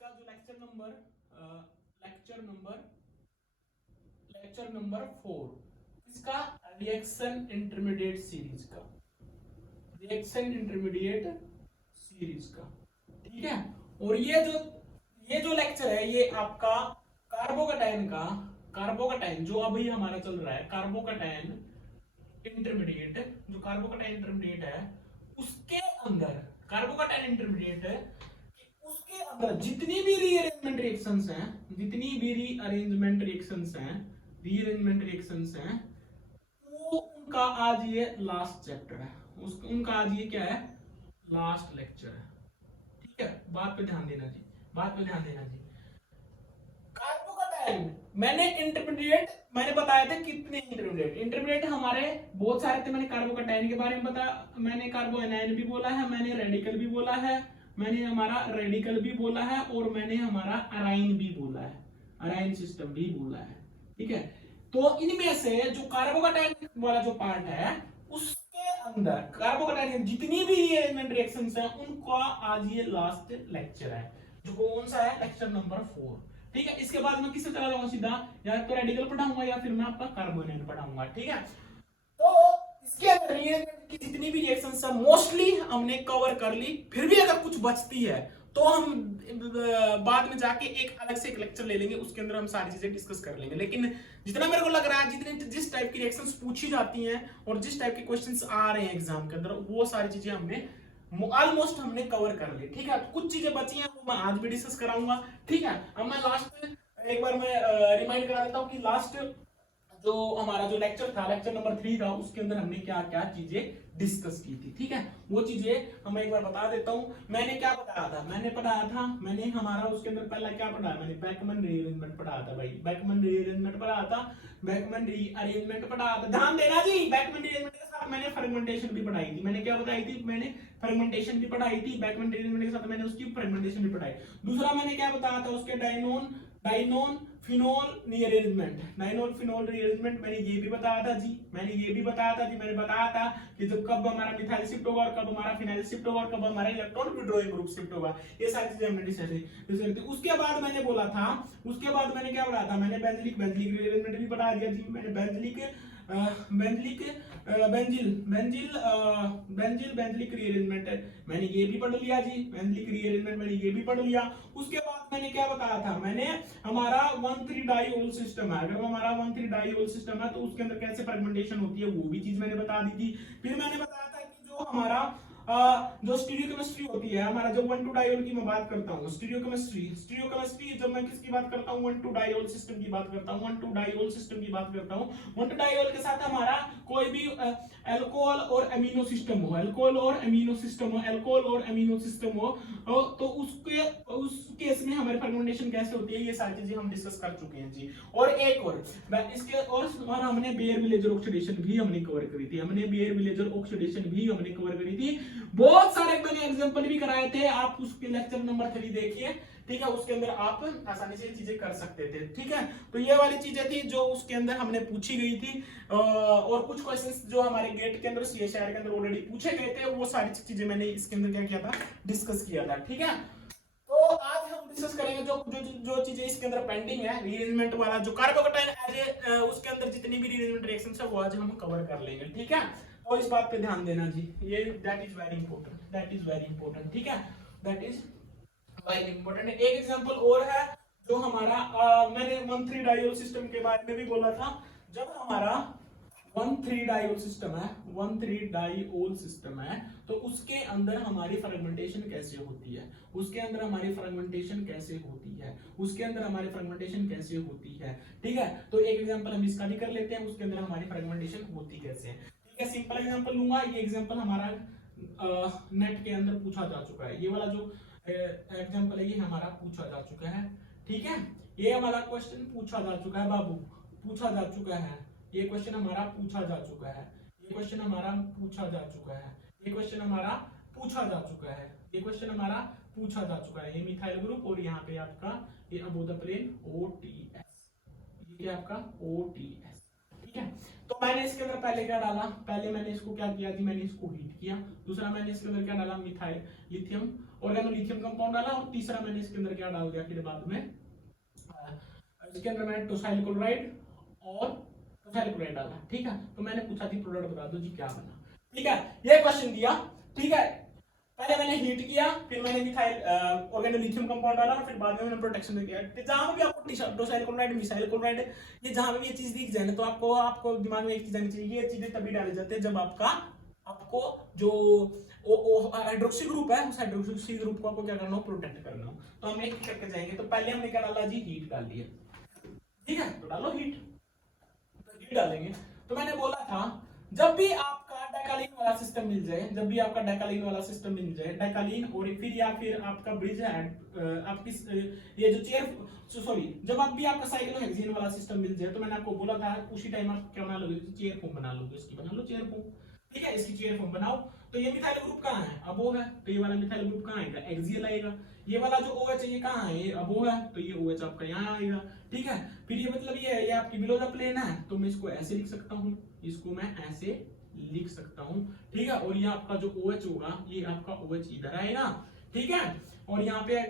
इसका जो lecture number 4 इसका रिएक्शन इंटरमीडिएट सीरीज का। ठीक है। और ये जो लेक्चर है ये आपका कार्बोकटाइन जो अभी हमारा चल रहा है, कार्बोकटाइन इंटरमीडिएट है उसके अंदर, कार्बोकटाइन इंटरमीडिएट है उसके अंदर जितनी भी रीअरेंजमेंट रिएक्शंस हैं वो उनका आज ये लास्ट चैप्टर है, उनका आज ये क्या है, लास्ट लेक्चर है। ठीक है, बात पे ध्यान देना जी। कार्बोकटाइन मैंने बताया था कितने इंटरमीडिएट हमारे बहुत सारे थे। मैंने कार्बोकटाइन के बारे में बताया, मैंने कार्बोएनाइन भी बोला है, मैंने रेडिकल भी बोला है, मैंने हमारा रेडिकल भी बोला है और मैंने हमारा अराइन भी बोला है, अराइन सिस्टम भी बोला है। ठीक है, तो इनमें से जो कार्बोकटाइन वाला जो पार्ट है उसके अंदर कार्बोकटाइन जितनी भी एलिमेंट रिएक्शंस हैं उनका आज ये लास्ट लेक्चर है, जो कौन सा है, लेक्चर नंबर 4। ठीक है, इसके बाद मैं किससे चला जाऊंगा सीधा, या तो रेडिकल पढ़ाऊंगा या फिर मैं आपका कार्बोनेट पढ़ाऊंगा। ठीक है, तो इसके अंदर की जितनी भी रिएक्शंस है मोस्टली हमने कवर कर ली। फिर भी अगर कुछ बचती है तो हम बाद में जाके एक अलग से एक लेक्चर ले लेंगे, उसके अंदर हम सारी चीजें डिस्कस कर लेंगे। लेकिन जितना मेरे को लग रहा है जिस टाइप की रिएक्शंस पूछी जाती हैं और जिस टाइप के क्वेश्चंस आ रहे हैं एग्जाम के अंदर वो सारी चीजें हमने ऑलमोस्ट हमने कवर कर ली। ठीक है, कुछ चीजें बची हैं वो मैं आज भी डिस्कस कराऊंगा। ठीक है, अब मैं लास्ट एक बार मैं रिमाइंड करा देता हूं कि लास्ट जो हमारा जो लेक्चर था, लेक्चर नंबर 3 था, उसके अंदर हमने क्या क्या चीजें डिस्कस की थी। ठीक है, वो चीजें हम एक बार बता देता हूं। मैंने क्या बताया था, मैंने हमारा उसके अंदर पहला क्या पढ़ाया, मैंने बैकमन रीअरेंजमेंट पढ़ाया था भाई, बैकमन रीअरेंजमेंट पढ़ाया था, ध्यान देना जी। बैकमन रीअरेंजमेंट के साथ मैंने फर्मेंटेशन भी पढ़ाई थी। मैंने क्या बताई थी, मैंने फर्मेंटेशन भी पढ़ाई थी, बैकमन रीअरेंजमेंट के साथ मैंने उसकी फर्मेंटेशन भी पढ़ाई। दूसरा मैंने क्या बताया था उसके डाइनोन फिनोल रीअरेंजमेंट मैंने ये भी बताया था जी, मैंने बताया था कि जब कब हमारा मिथाइल शिफ्ट होगा और कब हमारा फिनाइल शिफ्ट होगा और कब हमारा इलेक्ट्रॉन विड्रॉइंग ग्रुप शिफ्ट होगा, ये सारी चीजें हमने डिस्कस की। उसके बाद मैंने बोला था, उसके बाद मैंने क्या पढ़ा था, मैंने बेंजिलिक रीअरेंजमेंट भी पढ़ा दिया जी। मैंने बेंजिलिक रीअरेंजमेंट मैंने ये भी पढ़ लिया जी, बेंजिलिक रीअरेंजमेंट मैंने ये भी पढ़ लिया। उसके बाद मैंने क्या बताया था, मैंने हमारा 1,3-डाइओल सिस्टम है, अगर हमारा 1,3-डाइओल सिस्टम है तो उसके अंदर कैसे फ्रेगमेंटेशन होती है वो भी चीज मैंने बता दी थी। फिर मैंने बताया था कि जो हमारा जो स्टीरियोकेमिस्ट्री होती है हमारा, जब 1,2-डाइओल की मैं बात करता हूँ, स्टीरियोकेमिस्ट्री जब मैं किसकी बात करता हूँ, 1,2-डाइओल सिस्टम की बात करता हूँ, 1,2-डाइओल सिस्टम की बात करता हूँ। 1,2-डाइओल के साथ हमारा कोई भी अल्कोहल और अमीनो सिस्टम हो, तो उसके उस केस में हमारी फर्मेंटेशन कैसे होती है, ये सारी चीजें हम डिस्कस कर चुके हैं जी। और एक और इसके और हमने बेयर-विलेजर ऑक्सीडेशन भी हमने कवर करी थी, बहुत सारे मैंने एग्जांपल भी कराए थे, आप उसके लेक्चर नंबर 3 देखिए। ठीक है, उसके अंदर आप आसानी से चीजें कर सकते थे। ठीक है, तो ये वाली चीजें थी जो उसके अंदर हमने पूछी गई थी, और कुछ क्वेश्चंस जो हमारे गेट के अंदर सीएसआईआर के अंदर ऑलरेडी पूछे गए थे, वो सारी चीजें मैंने इसके अंदर क्या किया था, डिस्कस किया था। ठीक है, तो आज हम डिस्कस करेंगे जो चीजें इसके अंदर पेंडिंग है, रीअरेंजमेंट वाला जो कार्बोकटाइन उसके अंदर जितनी भी रीअरेंजमेंट रिएक्शंस है वो आज हम कवर कर लेंगे। ठीक है, और इस बात पे ध्यान देना जी, ये दैट इज वेरी इंपॉर्टेंट। ठीक है, दैट इज वेरी इंपॉर्टेंट। एक एग्जांपल और है जो हमारा मैंने 1,3-डाइओल सिस्टम के बारे में भी बोला था। जब हमारा 1,3-डाइओल सिस्टम है तो उसके अंदर हमारी फ्रेगमेंटेशन कैसे होती है, ठीक है, तो एक एग्जांपल हम इसका भी कर लेते हैं, उसके अंदर हमारी फ्रेगमेंटेशन होती कैसे है। ठीक है, सिंपल एग्जांपल लूंगा, ये एग्जांपल हमारा नेट के अंदर पूछा जा चुका है, ये वाला जो एग्जांपल है ये हमारा पूछा जा चुका है। ठीक है, ये हमारा क्वेश्चन पूछा जा चुका है बाबू, पूछा जा चुका है, ये क्वेश्चन हमारा पूछा जा चुका है, ये क्वेश्चन हमारा पूछा जा चुका है, ये क्वेश्चन हमारा पूछा जा चुका है, ये क्वेश्चन हमारा पूछा जा चुका है। ये मिथाइल ग्रुप और यहाँ पे आपका ये अबोव द प्लेन OTS, ये आपका OTS। ठीक है। तो मैंने इसके अंदर पहले क्या डाला, पहले मैंने इसको क्या किया जी, मैंने इसको हीट किया। दूसरा मैंने इसके अंदर क्या डाला, मिथाइल लिथियम ऑर्गेनोलिथियम कंपाउंड डाला। और तीसरा मैंने इसके अंदर क्या डाल दिया फिर बाद में, इसके अंदर मैंने टोसाइल क्लोराइड और टोसाइल क्लोराइड डाला। ठीक है। तो मैंने पूछा थी प्रोडक्ट बता दो जी क्या बना। ठीक है, ये क्वेश्चन दिया। ठीक है, पहले मैंने हीट किया, फिर मैंने मिथाइल ऑर्गेनोलिथियम कंपाउंड डाला और फिर बाद में मैंने प्रोटेक्शन में किया। जहां भी आपको टोसाइल क्लोराइड, मिथाइल क्लोराइड, ये जहां भी ये चीज दिख जाए ना, तो आपको आपको दिमाग में एक चीज आनी चाहिए, ये चीजें तभी डाली जाती है जब आपको जो हाइड्रोक्सी ग्रुप है, उस हाइड्रोक्सी ग्रुप को आपको क्या करना हो, प्रोटेक्ट करना हो। तो हम एक करके जाएंगे। तो पहले हमने क्या डाला जी, हीट डाल दिया। ठीक है, तो डालो हीट, तो हीट डालेंगे। तो मैंने बोला था जब भी आपका डाइकालीन वाला सिस्टम मिल जाए, जब भी आपका डाइकालीन वाला सिस्टम मिल जाए, डाइकालीन और फिर या फिर आपका ब्रिज है, आपकी ये जो चेयर, सॉरी, जब आप भी आपका साइक्लोहेक्सेन वाला सिस्टम मिल जाए, तो मैंने आपको बोला था उसी टाइम आप क्या बना लोगे, चेयर फॉर्म बना लोगे, इसकी बना लो चेयर फॉर्म। ठीक है, इसकी चेयर फॉर्म बनाओ। तो ये मिथाइल ग्रुप कहाँ है, अब वो है, तो ये वाला मिथाइल ग्रुप कहाँ आएगा, एक्सियल आएगा। ये वाला जो OH है ये कहाँ है, ये अब वो है, तो ये OH आपका यहाँ आएगा। ठीक है, फिर ये मतलब ये आपकी बिलो द प्लेन है, तो मैं इसको ऐसे लिख सकता हूँ, इसको मैं ऐसे लिख सकता हूँ। ठीक है, और ये आपका जो OH होगा, ये आपका OH इधर आएगा। ठीक है, और यहाँ पे ये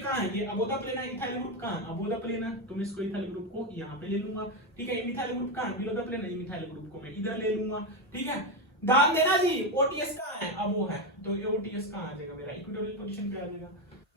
कहाँ है, ये अबोधा प्लेन है, इथाइल ग्रुप कहाँ है, अबोधा प्लेन है, तो मैं इसको इथाइल ग्रुप को यहाँ पे ले लूंगा। ठीक है, ये मिथाइल ग्रुप कहाँ है, बिलो द प्लेन है, मिथाइल ग्रुप को मैं इधर ले लूंगा। ठीक है, ध्यान देना जी, OTS कहाँ है, अब वो है, तो ये OTS कहाँ आ जाएगा, मेरा इक्वेटोरियल पोजीशन पे आ जाएगा।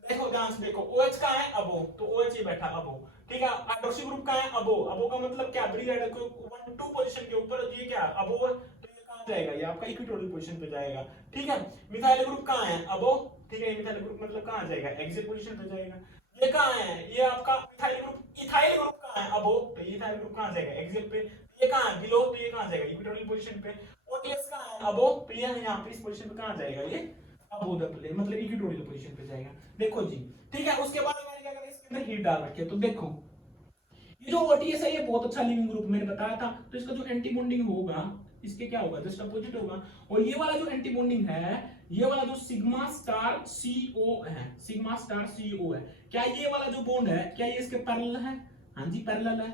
देखो ध्यान से देखो, OH कहाँ है, अबो, तो OH ये बैठा अबो। ठीक है, हाइड्रोक्सी ग्रुप कहाँ है, अबो, अबो का मतलब क्या, ब्रिज हाइड्रो को 1 2 पोजीशन के ऊपर, ये क्या अबो, तो ये कहाँ जाएगा, ये आपका इक्वेटोरियल पोजीशन पे जाएगा। ठीक है, मिथाइल ग्रुप कहाँ है, अबो। ठीक है, मिथाइल ग्रुप मतलब कहाँ जाएगा, एक्सियल पोजीशन पे जाएगा। ये कहाँ है, ये आपका मिथाइल ग्रुप, इथाइल ग्रुप कहाँ है, अबो, तो ये इथाइल ग्रुप कहाँ जाएगा, एक्सियल पे। ये कहाँ है, बिलो, तो ये कहाँ जाएगा, इक्वेटोरियल पोजीशन पे। OTS कहाँ है, अबो, तो ये यहाँ पे इस पोजीशन पे कहाँ जाएगा, ये अबो द प्लेन, मतलब इक्वेटोरियल पोजीशन पे जाएगा। देखो जी। ठीक है, उसके बाद मैंने क्या करा, इसके अंदर हीट डाल रखी है। तो देखो ये जो OTS है ये बहुत अच्छा लिविंग ग्रुप मैंने बताया था, तो इसका जो एंटी बॉन्डिंग होगा, इसके क्या होगा, जस्ट अपोजिट होगा। और ये वाला जो एंटी बॉन्डिंग है, ये वाला जो सिग्मा स्टार CO है, सिग्मा स्टार CO है, क्या ये वाला जो बॉन्ड है, क्या ये इसके पैरेलल है, हाँ जी पैरेलल है।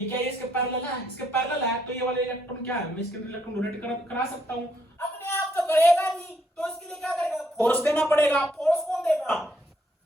ये क्या ये इसके पैरेलल है, इसके पैरेलल है, तो ये वाला इलेक्ट्रॉन क्या है, मैं इसके अंदर इलेक्ट्रॉन डोनेट करा सकता हूं। अपने आप तो करेगा नहीं, तो इसके लिए क्या करेगा, फोर्स देना पड़ेगा। फोर्स कौन देगा,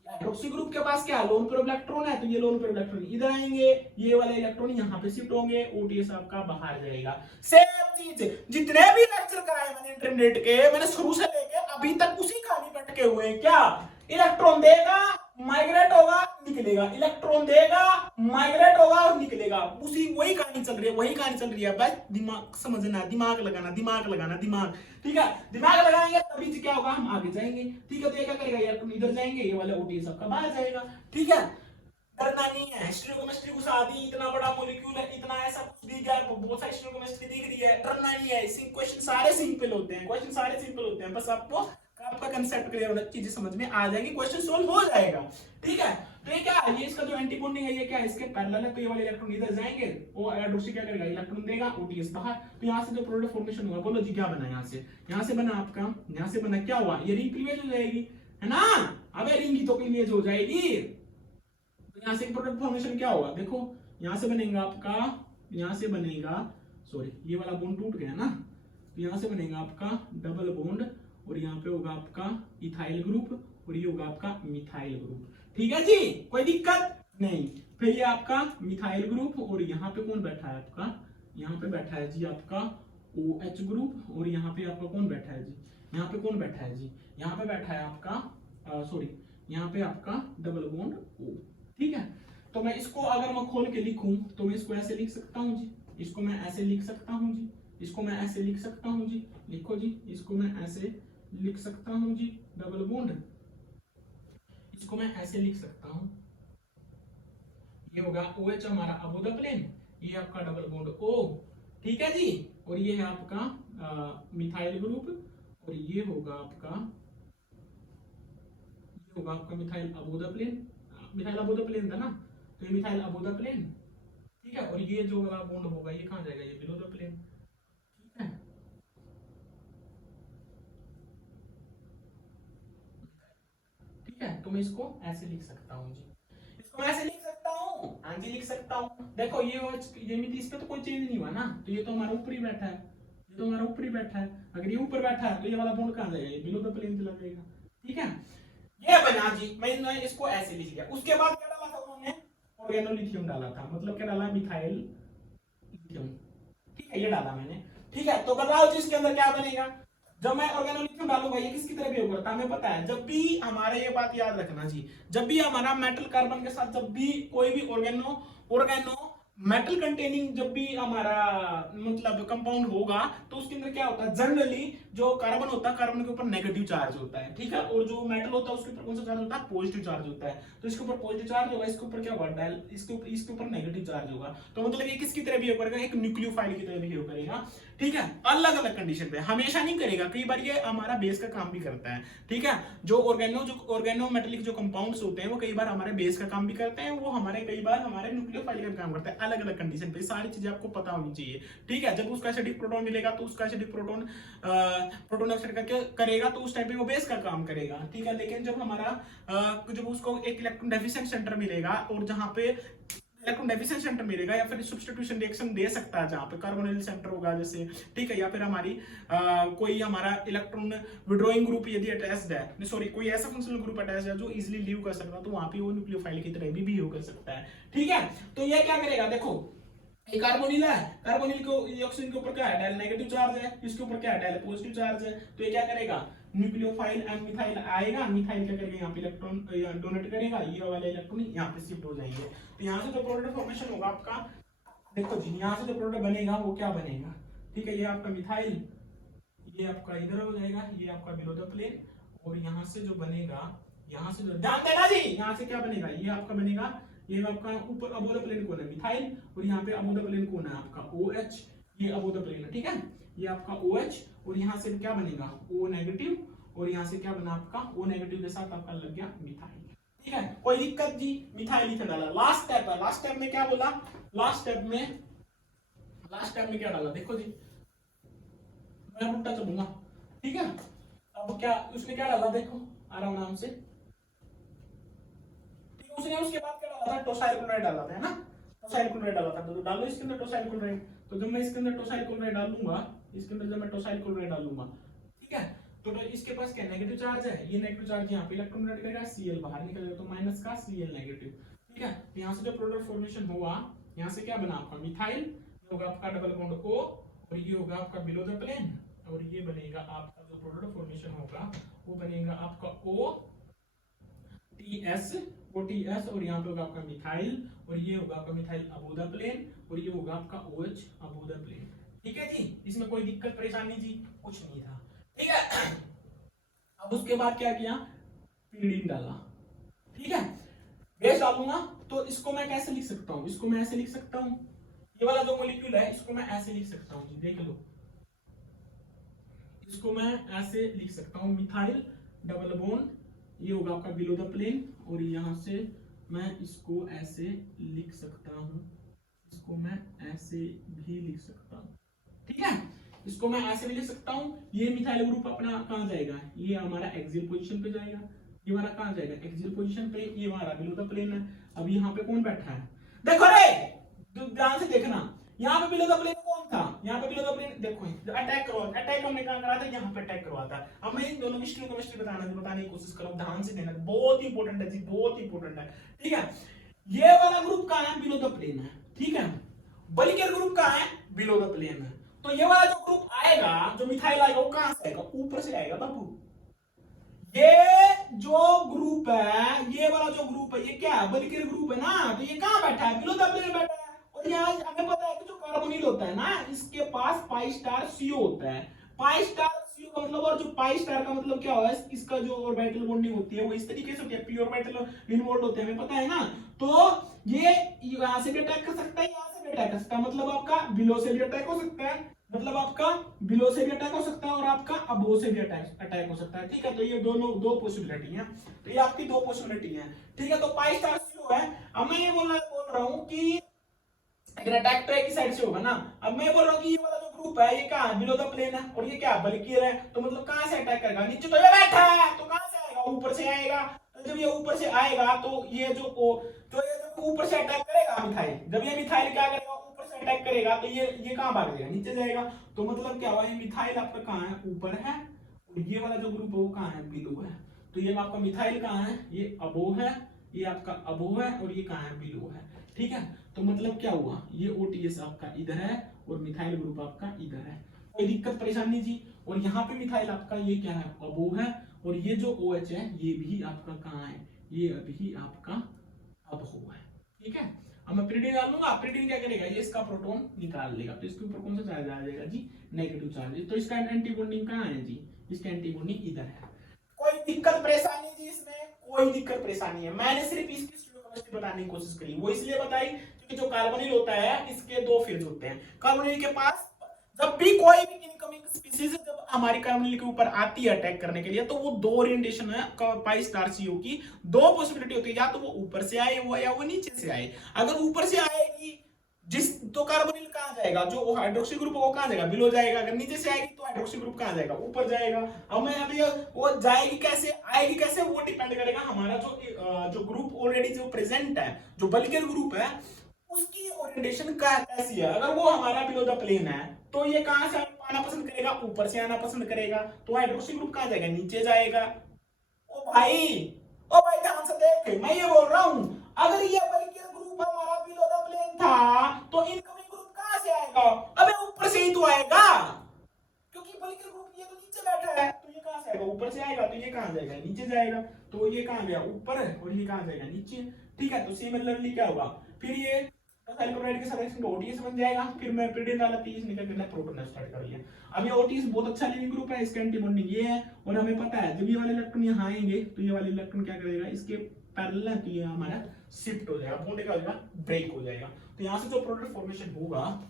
हाइड्रोक्सी ग्रुप के पास क्या लोन पेयर इलेक्ट्रॉन है, तो ये लोन पेयर इलेक्ट्रॉन इधर आएंगे, ये वाले इलेक्ट्रॉन यहाँ पे शिफ्ट होंगे, OTS आपका बाहर जाएगा। सेम चीज जितने भी लेक्चर कराए मैंने इंटरमीडिएट के, मैंने शुरू से लेके अभी तक उसी कहानी पे अटके हुए हैं। क्या, इलेक्ट्रॉन देगा, माइग्रेट होगा, निकलेगा, इलेक्ट्रॉन देगा, माइग्रेट होगा और निकलेगा, उसी वही कहानी चल रही है, वही कहानी चल रही है। बस दिमाग समझना, दिमाग लगाना, दिमाग लगाना, दिमाग। ठीक है, दिमाग लगाएंगे तभी क्या होगा, हम आगे जाएंगे। ठीक है, तो ये क्या करेगा, इलेक्ट्रॉन इधर जाएंगे, ये वाला OTS आपका बाहर जाएगा। ठीक है, डरना नहीं है, स्टीरियोकेमिस्ट्री को सादी, इतना बड़ा मॉलिक्यूल है, इतना ऐसा कुछ दी गया, बहुत सारी स्टीरियोकेमिस्ट्री दिख रही है, डरना नहीं है। क्वेश्चन सारे सिंपल होते हैं, क्वेश्चन सारे सिंपल होते हैं, बस आपको आपका कंसेप्ट क्लियर होना, चीजें समझ में आ जाएंगी, क्वेश्चन सोल्व हो जाएगा। ठीक है, तो ये क्या है, ये इसका जो एंटी बॉन्डिंग है, ये क्या है, इसके पैरेलल है, तो ये वाले इलेक्ट्रॉन इधर जाएंगे, वो हाइड्रोक्सी क्या करेगा, इलेक्ट्रॉन देगा, OTS बाहर। तो यहाँ से जो प्रोडक्ट फॉर्मेशन हुआ, बोलो जी क्या बना, यहाँ से बना आपका, यहाँ से बना क्या हुआ, ये रिंग क्लीवेज हो जाएगी, है ना। अबे रिंग की तो क्लीवेज हो जाएगी, तो यहाँ से प्रोडक्ट फॉर्मेशन क्या होगा, देखो यहाँ से बनेगा आपका, यहाँ से बनेगा, सॉरी ये वाला बॉन्ड टूट गया ना, तो यहाँ से बनेगा आपका डबल बॉन्ड, और यहाँ पे होगा आपका इथाइल ग्रुप, और ये होगा आपका मिथाइल ग्रुप। ठीक है जी, कोई दिक्कत नहीं। फिर ये आपका मिथाइल ग्रुप, और यहाँ पे कौन बैठा है आपका, यहाँ पे बैठा है जी आपका OH ग्रुप, और यहाँ पे आपका कौन बैठा है जी, यहाँ पे कौन बैठा है जी, यहाँ पे बैठा है आपका सॉरी यहाँ पे आपका डबल बॉन्ड O। ठीक है, तो मैं इसको अगर मैं खोल के लिखूं, तो मैं इसको ऐसे लिख सकता हूं जी, इसको मैं ऐसे लिख सकता हूं जी, इसको मैं ऐसे लिख सकता हूं जी, लिखो जी, इसको मैं ऐसे लिख सकता हूं जी, डबल बॉन्ड, इसको मैं ऐसे लिख सकता हूं, ये होगा OH हमारा अबो द प्लेन, ये आपका डबल बॉन्ड O। ठीक है जी, और ये है आपका मिथाइल ग्रुप, और ये होगा आपका methyl above the plane, methyl above the plane था ना, तो ये मिथाइल अबो द प्लेन। ठीक है, और ये जो वाला बॉन्ड होगा ये कहां जाएगा, ये बिलो द प्लेन। ठीक है, ठीक है, तो मैं इसको ऐसे लिख सकता हूं जी, इसको मैं ऐसे लिख सकता हूं, हाँ जी लिख सकता हूँ। देखो ये मिति इस पे तो कोई चेंज नहीं हुआ ना, तो ये तो हमारा ऊपर ही बैठा है, ये तो हमारा ऊपर ही बैठा है। अगर ये ऊपर बैठा है तो ये वाला बॉन्ड कहाँ जाएगा, ये बिलो द प्लेन चला जाएगा। ठीक है, ये बना जी, मैंने इसको ऐसे लिख लिया। उसके बाद क्या डाला था उन्होंने, ऑर्गेनोलिथियम डाला था, मतलब क्या डाला, मिथाइल लिथियम। ठीक है, ये डाला मैंने। ठीक है, तो बताओ जी इसके अंदर क्या बनेगा। जब मैं ऑर्गेनोलिथियम डालूंगा ये किसकी तरह बिहेव करता है हमें पता है। जब भी हमारा, ये बात याद रखना जी, जब भी हमारा मेटल कार्बन के साथ जब भी कोई भी ऑर्गेनो मेटल कंटेनिंग जब भी हमारा मतलब कंपाउंड होगा, तो उसके अंदर क्या होता है, जनरली जो कार्बन होता है, कार्बन के ऊपर नेगेटिव चार्ज होता है। ठीक है, और जो मेटल होता है उसके ऊपर कौन सा चार्ज होता है, पॉजिटिव चार्ज होता है। तो इसके ऊपर पॉजिटिव चार्ज होगा, इसके ऊपर क्या होगा, इसके ऊपर नेगेटिव चार्ज होगा। तो मतलब ये किसकी तरह बिहेव करेगा, एक न्यूक्लियोफाइल की तरह बिहेव करेगा। ठीक है, अलग अलग कंडीशन पे, हमेशा नहीं करेगा, कई बार ये हमारा बेस का काम भी करता है। ठीक है, जो ऑर्गेनो मेटेलिक जो कंपाउंड्स होते हैं वो कई बार हमारे बेस का काम भी करते हैं, वो हमारे कई बार हमारे न्यूक्लियोफाइल का काम करते हैं, अलग अलग कंडीशन पे। सारी चीजें आपको पता होनी चाहिए। ठीक है, जब उसका एसिडिक प्रोटॉन मिलेगा तो उसका एसिडिक प्रोटोन ऑक्साइड करके करेगा तो उस टाइप पे वो बेस का काम करेगा। ठीक है, लेकिन जब हमारा जब उसको एक इलेक्ट्रॉन डेफिशिएंट सेंटर मिलेगा, और जहां पे इलेक्ट्रॉन डेफिशिएंट सेंटर मिलेगा, या फिर सब्स्टिट्यूशन रिएक्शन दे सकता है जहां पे कार्बोनिल सेंटर होगा जैसे। ठीक है, या फिर हमारी कोई हमारा इलेक्ट्रॉन विड्रॉइंग ग्रुप यदि अटैच्ड है, सॉरी कोई ऐसा फंक्शनल ग्रुप अटैच्ड है जो इजीली लीव कर सकता है, तो वहां पे वो न्यूक्लियोफाइल की तरह भी बिहेव कर सकता है। ठीक है, तो ये क्या करेगा, देखो ये कार्बोनिल है, कार्बोनिल को ऑक्सीजन के ऊपर क्या है, डायल नेगेटिव चार्ज है, इसके ऊपर क्या है, डायल पॉजिटिव चार्ज है। तो ये क्या करेगा, न्यूक्लियोफाइल एंड मिथाइल आएगा, मिथाइल क्या करेगा, यहाँ पे इलेक्ट्रॉन डोनेट करेगा, ये वाले इलेक्ट्रॉन यहाँ पे शिफ्ट हो जाएंगे। तो यहाँ से जो प्रोडक्ट फॉर्मेशन होगा आपका, देखो जी यहाँ से जो प्रोडक्ट बनेगा वो क्या बनेगा। ठीक है, ये आपका मिथाइल, ये आपका इधर हो जाएगा, ये आपका बिलो द प्लेन, और यहाँ से जो बनेगा, यहाँ से जो ध्यान देना जी, यहाँ से क्या बनेगा, ये आपका बनेगा, ये आपका ऊपर अबो द प्लेन कौन है, मिथाइल, और यहाँ पे अबो द प्लेन कौन है आपका OH, ये अबो द प्लेन है। ठीक है, ये आपका OH, और यहाँ से क्या बनेगा O नेगेटिव, और यहाँ से क्या बना आपका O नेगेटिव के साथ आपका लग गया मिथाइल। ठीक है, कोई दिक्कत जी, मिथाइल इथर डाला। लास्ट स्टेप है, लास्ट स्टेप में क्या बोला, लास्ट स्टेप में क्या डाला, देखो जी मैं उल्टा चलूंगा। ठीक है, अब क्या उसने क्या डाला, देखो आराम से। उसने उसके बाद क्या डाला था, टोसाइल क्लोराइड डाला था, है ना, टोसाइल क्लोराइड डाला था। तो डालो इसके अंदर टोसाइल क्लोराइड। तो जब मैं इसके अंदर टोसाइल क्लोराइड डालूंगा, इसके अंदर जब मैं टोसाइल क्लोराइड डालूंगा, ठीक है, तो इसके पास क्या नेगेटिव चार्ज है, ये नेगेटिव चार्ज यहाँ पे इलेक्ट्रॉन डोनेट करेगा, Cl बाहर निकलेगा, तो माइनस का Cl नेगेटिव। ठीक है, तो यहाँ से जो प्रोडक्ट फॉर्मेशन हुआ, यहाँ से क्या बना आपका मिथाइल, ये होगा आपका डबल बॉन्ड O, और ये होगा आपका बिलो द प्लेन, और ये बनेगा आपका जो प्रोडक्ट फॉर्मेशन होगा वो बनेगा आपका OTS, और यहाँ पे होगा आपका मिथाइल, और ये होगा आपका मिथाइल अबो द प्लेन, और ये होगा आपका OH अबो द प्लेन। ठीक है जी, इसमें कोई दिक्कत परेशानी जी कुछ नहीं था। ठीक है, अब उसके बाद क्या किया, पीडीन डाला। ठीक है, बेस डालूंगा, तो इसको मैं कैसे लिख सकता हूँ, इसको मैं ऐसे लिख सकता हूँ, ये वाला जो मॉलिक्यूल है इसको मैं ऐसे लिख सकता हूँ जी, देख लो, इसको मैं ऐसे लिख सकता हूँ, मिथाइल डबल बॉन्ड, ये होगा आपका बिलो द प्लेन, और यहाँ से मैं इसको ऐसे लिख सकता हूँ, इसको मैं ऐसे भी लिख सकता हूँ। ठीक है, इसको मैं ऐसे भी लिख सकता हूँ। ये मिथाइल ग्रुप अपना कहाँ जाएगा, ये हमारा एक्सियल पोजीशन पे जाएगा, ये हमारा कहाँ जाएगा, एक्सियल पोजीशन पे, ये हमारा बिलो द प्लेन है। अब यहाँ पे कौन बैठा है, देखो रे ध्यान से देखना, यहाँ पे बिलो द प्लेन कौन था, यहाँ पे बिलो द प्लेन देखो, अटैक हमने कहाँ करा था, यहाँ पे अटैक करवा था। अब मैं इन दोनों केमिस्ट्री बताने की कोशिश करूँ, ध्यान से देना, बहुत इंपॉर्टेंट है जी, बहुत इंपॉर्टेंट है। ठीक है, ये वाला ग्रुप कहाँ है, बिलो द प्लेन है। ठीक है, बल्कियर ग्रुप कहाँ है, बिलो द प्लेन है। तो ये वाला जो ग्रुप आएगा, जो मिथाइल आएगा, वो कहां से आएगा, ऊपर से आएगा बाबू। ये जो ग्रुप है, ये वाला जो ग्रुप है, ये क्या है, बल्कियर ग्रुप है ना, तो ये कहां बैठा है, बिलो द प्लेन बैठा है। और यहाँ हमें पता है कि जो कार्बोनिल होता है ना, इसके पास पाई स्टार CO होता है, पाई स्टार CO का मतलब, और जो पाई स्टार का मतलब क्या होगा, इसका जो ऑर्बिटल बॉन्डिंग होती है वो इस तरीके से होती है, p ऑर्बिटल इन्वॉल्व होते हैं, हमें पता है ना। तो ये यहाँ से भी अटैक कर सकता है, यहाँ से भी अटैक कर सकता है, मतलब आपका बिलो से भी अटैक हो सकता है, मतलब आपका बिलो से भी अटैक हो सकता है, और आपका अबो से भी अटैक हो सकता है। ठीक है, तो ये दोनों दो पॉसिबिलिटी है, तो ये आपकी दो पॉसिबिलिटी है। ठीक है, तो पाई स्टार CO है। अब मैं ये बोल रहा हूँ कि अगर अटैक तो एक ही साइड से होगा ना, अब मैं बोल रहा हूँ कि ये वाला जो ग्रुप है ये कहाँ है, बिलो द प्लेन है, और ये क्या बल्कियर है, तो मतलब कहाँ से अटैक करेगा, नीचे तो ये बैठा है, तो कहाँ से आएगा, ऊपर से आएगा। तो तो जब ये ऊपर से आएगा तो ये जो तो ये जब ऊपर से अटैक करेगा मिथाइल, जब ये मिथाइल क्या करेगा ऊपर से अटैक करेगा तो ये कहां भाग जाएगा, नीचे जाएगा। तो मतलब क्या हुआ, ये मिथाइल आपका कहां है, ऊपर है, और ये वाला जो ग्रुप है वो कहां है, बिलो है। तो ये आपका मिथाइल कहां है, ये अबो है, ये आपका अबो है, और ये कहां है, बिलो है। ठीक है, तो मतलब क्या हुआ, ये ओटीएस आपका इधर है और मिथाइल ग्रुप आपका इधर है, कोई दिक्कत परेशानी जी। और यहाँ पे मिथाइल आपका ये क्या है, अबो है, और ये जो OH है ये भी आपका कहाँ है, ये अभी आपका अबो है। ठीक है, अब मैं प्रिडिन डाल दूंगा, प्रिडिन क्या करेगा, ये इसका प्रोटॉन निकाल लेगा, तो इसके ऊपर कौन सा चार्ज आ जाएगा जी, नेगेटिव चार्ज। तो इसका एंटी बॉन्डिंग कहाँ है जी, इसका एंटी बॉन्डिंग इधर है। कोई दिक्कत परेशानी जी इसमें, कोई दिक्कत परेशानी है। मैंने सिर्फ इसकी स्टोइकोमेट्री बताने की कोशिश करी, वो इसलिए बताई क्योंकि जो कार्बोनिल होता है इसके दो फेज होते हैं। कार्बोनिल के पास जब भी कोई भी इनकमिंग स्पीशीज जब हमारी कार्बोनिल के ऊपर आती है अटैक करने के लिए, तो वो दो ओरिएंटेशन है पाई स्टार सीओ की, दो पॉसिबिलिटी होती है, या तो वो ऊपर से आए वो, या वो नीचे से आए। अगर ऊपर से आएगी जिस तो कार्बोनिल कहां जाएगा, जो हाइड्रोक्सी ग्रुप वो कहां जाएगा, बिलो जाएगा। अगर नीचे से आएगी तो हाइड्रोक्सी ग्रुप कहां जाएगा, ऊपर जाएगा। अब मैं अभी वो जाएगी कैसे आएगी कैसे, वो डिपेंड करेगा हमारा जो ग्रुप ऑलरेडी जो प्रेजेंट है, जो बल्कियर ग्रुप है उसकी ओरिएंटेशन कैसी है। अगर वो हमारा बिलो द प्लेन है तो ये कहां से आना पसंद करेगा, ऊपर से आना पसंद करेगा। तो हाइड्रोक्सी ग्रुप कहां जाएगा, नीचे जाएगा। ओ भाई, ओ भाई ध्यान से देख, मैं ये बोल रहा हूं अगर ये बल्कियर ग्रुप हमारा बिलो द प्लेन था तो इनकमिंग ग्रुप कहां से आएगा, अबे ऊपर से ही तो आएगा, क्योंकि बल्कियर ग्रुप ये तो नीचे बैठा है, तो ये कहां से आएगा, ऊपर से आएगा। तो ये कहां जाएगा, नीचे जाएगा। तो ये कहां गया, ऊपर, और ये कहां जाएगा, नीचे। ठीक है, तो सिमिलरली क्या होगा, फिर ये साइक्लोराइड के साथ रिएक्शन ओटीएस बन जाएगा। फिर मैं प्रिडिन डाला 30 निकल के प्रोटॉन स्टार्ट कर लिया। अब ये ओटीएस बहुत अच्छा लिविंग ग्रुप है, इसका एंटी बॉन्डिंग ये है, और हमें पता है जब ये वाले इलेक्ट्रॉन यहां आएंगे तो ये वाले इलेक्ट्रॉन क्या करेगा, इसके पैरेलल तो ये हमारा शिफ्ट हो जाएगा, बॉन्ड क्या हो जाएगा, ब्रेक हो जाएगा। तो यहां से जो प्रोडक्ट फॉर्मेशन होगा,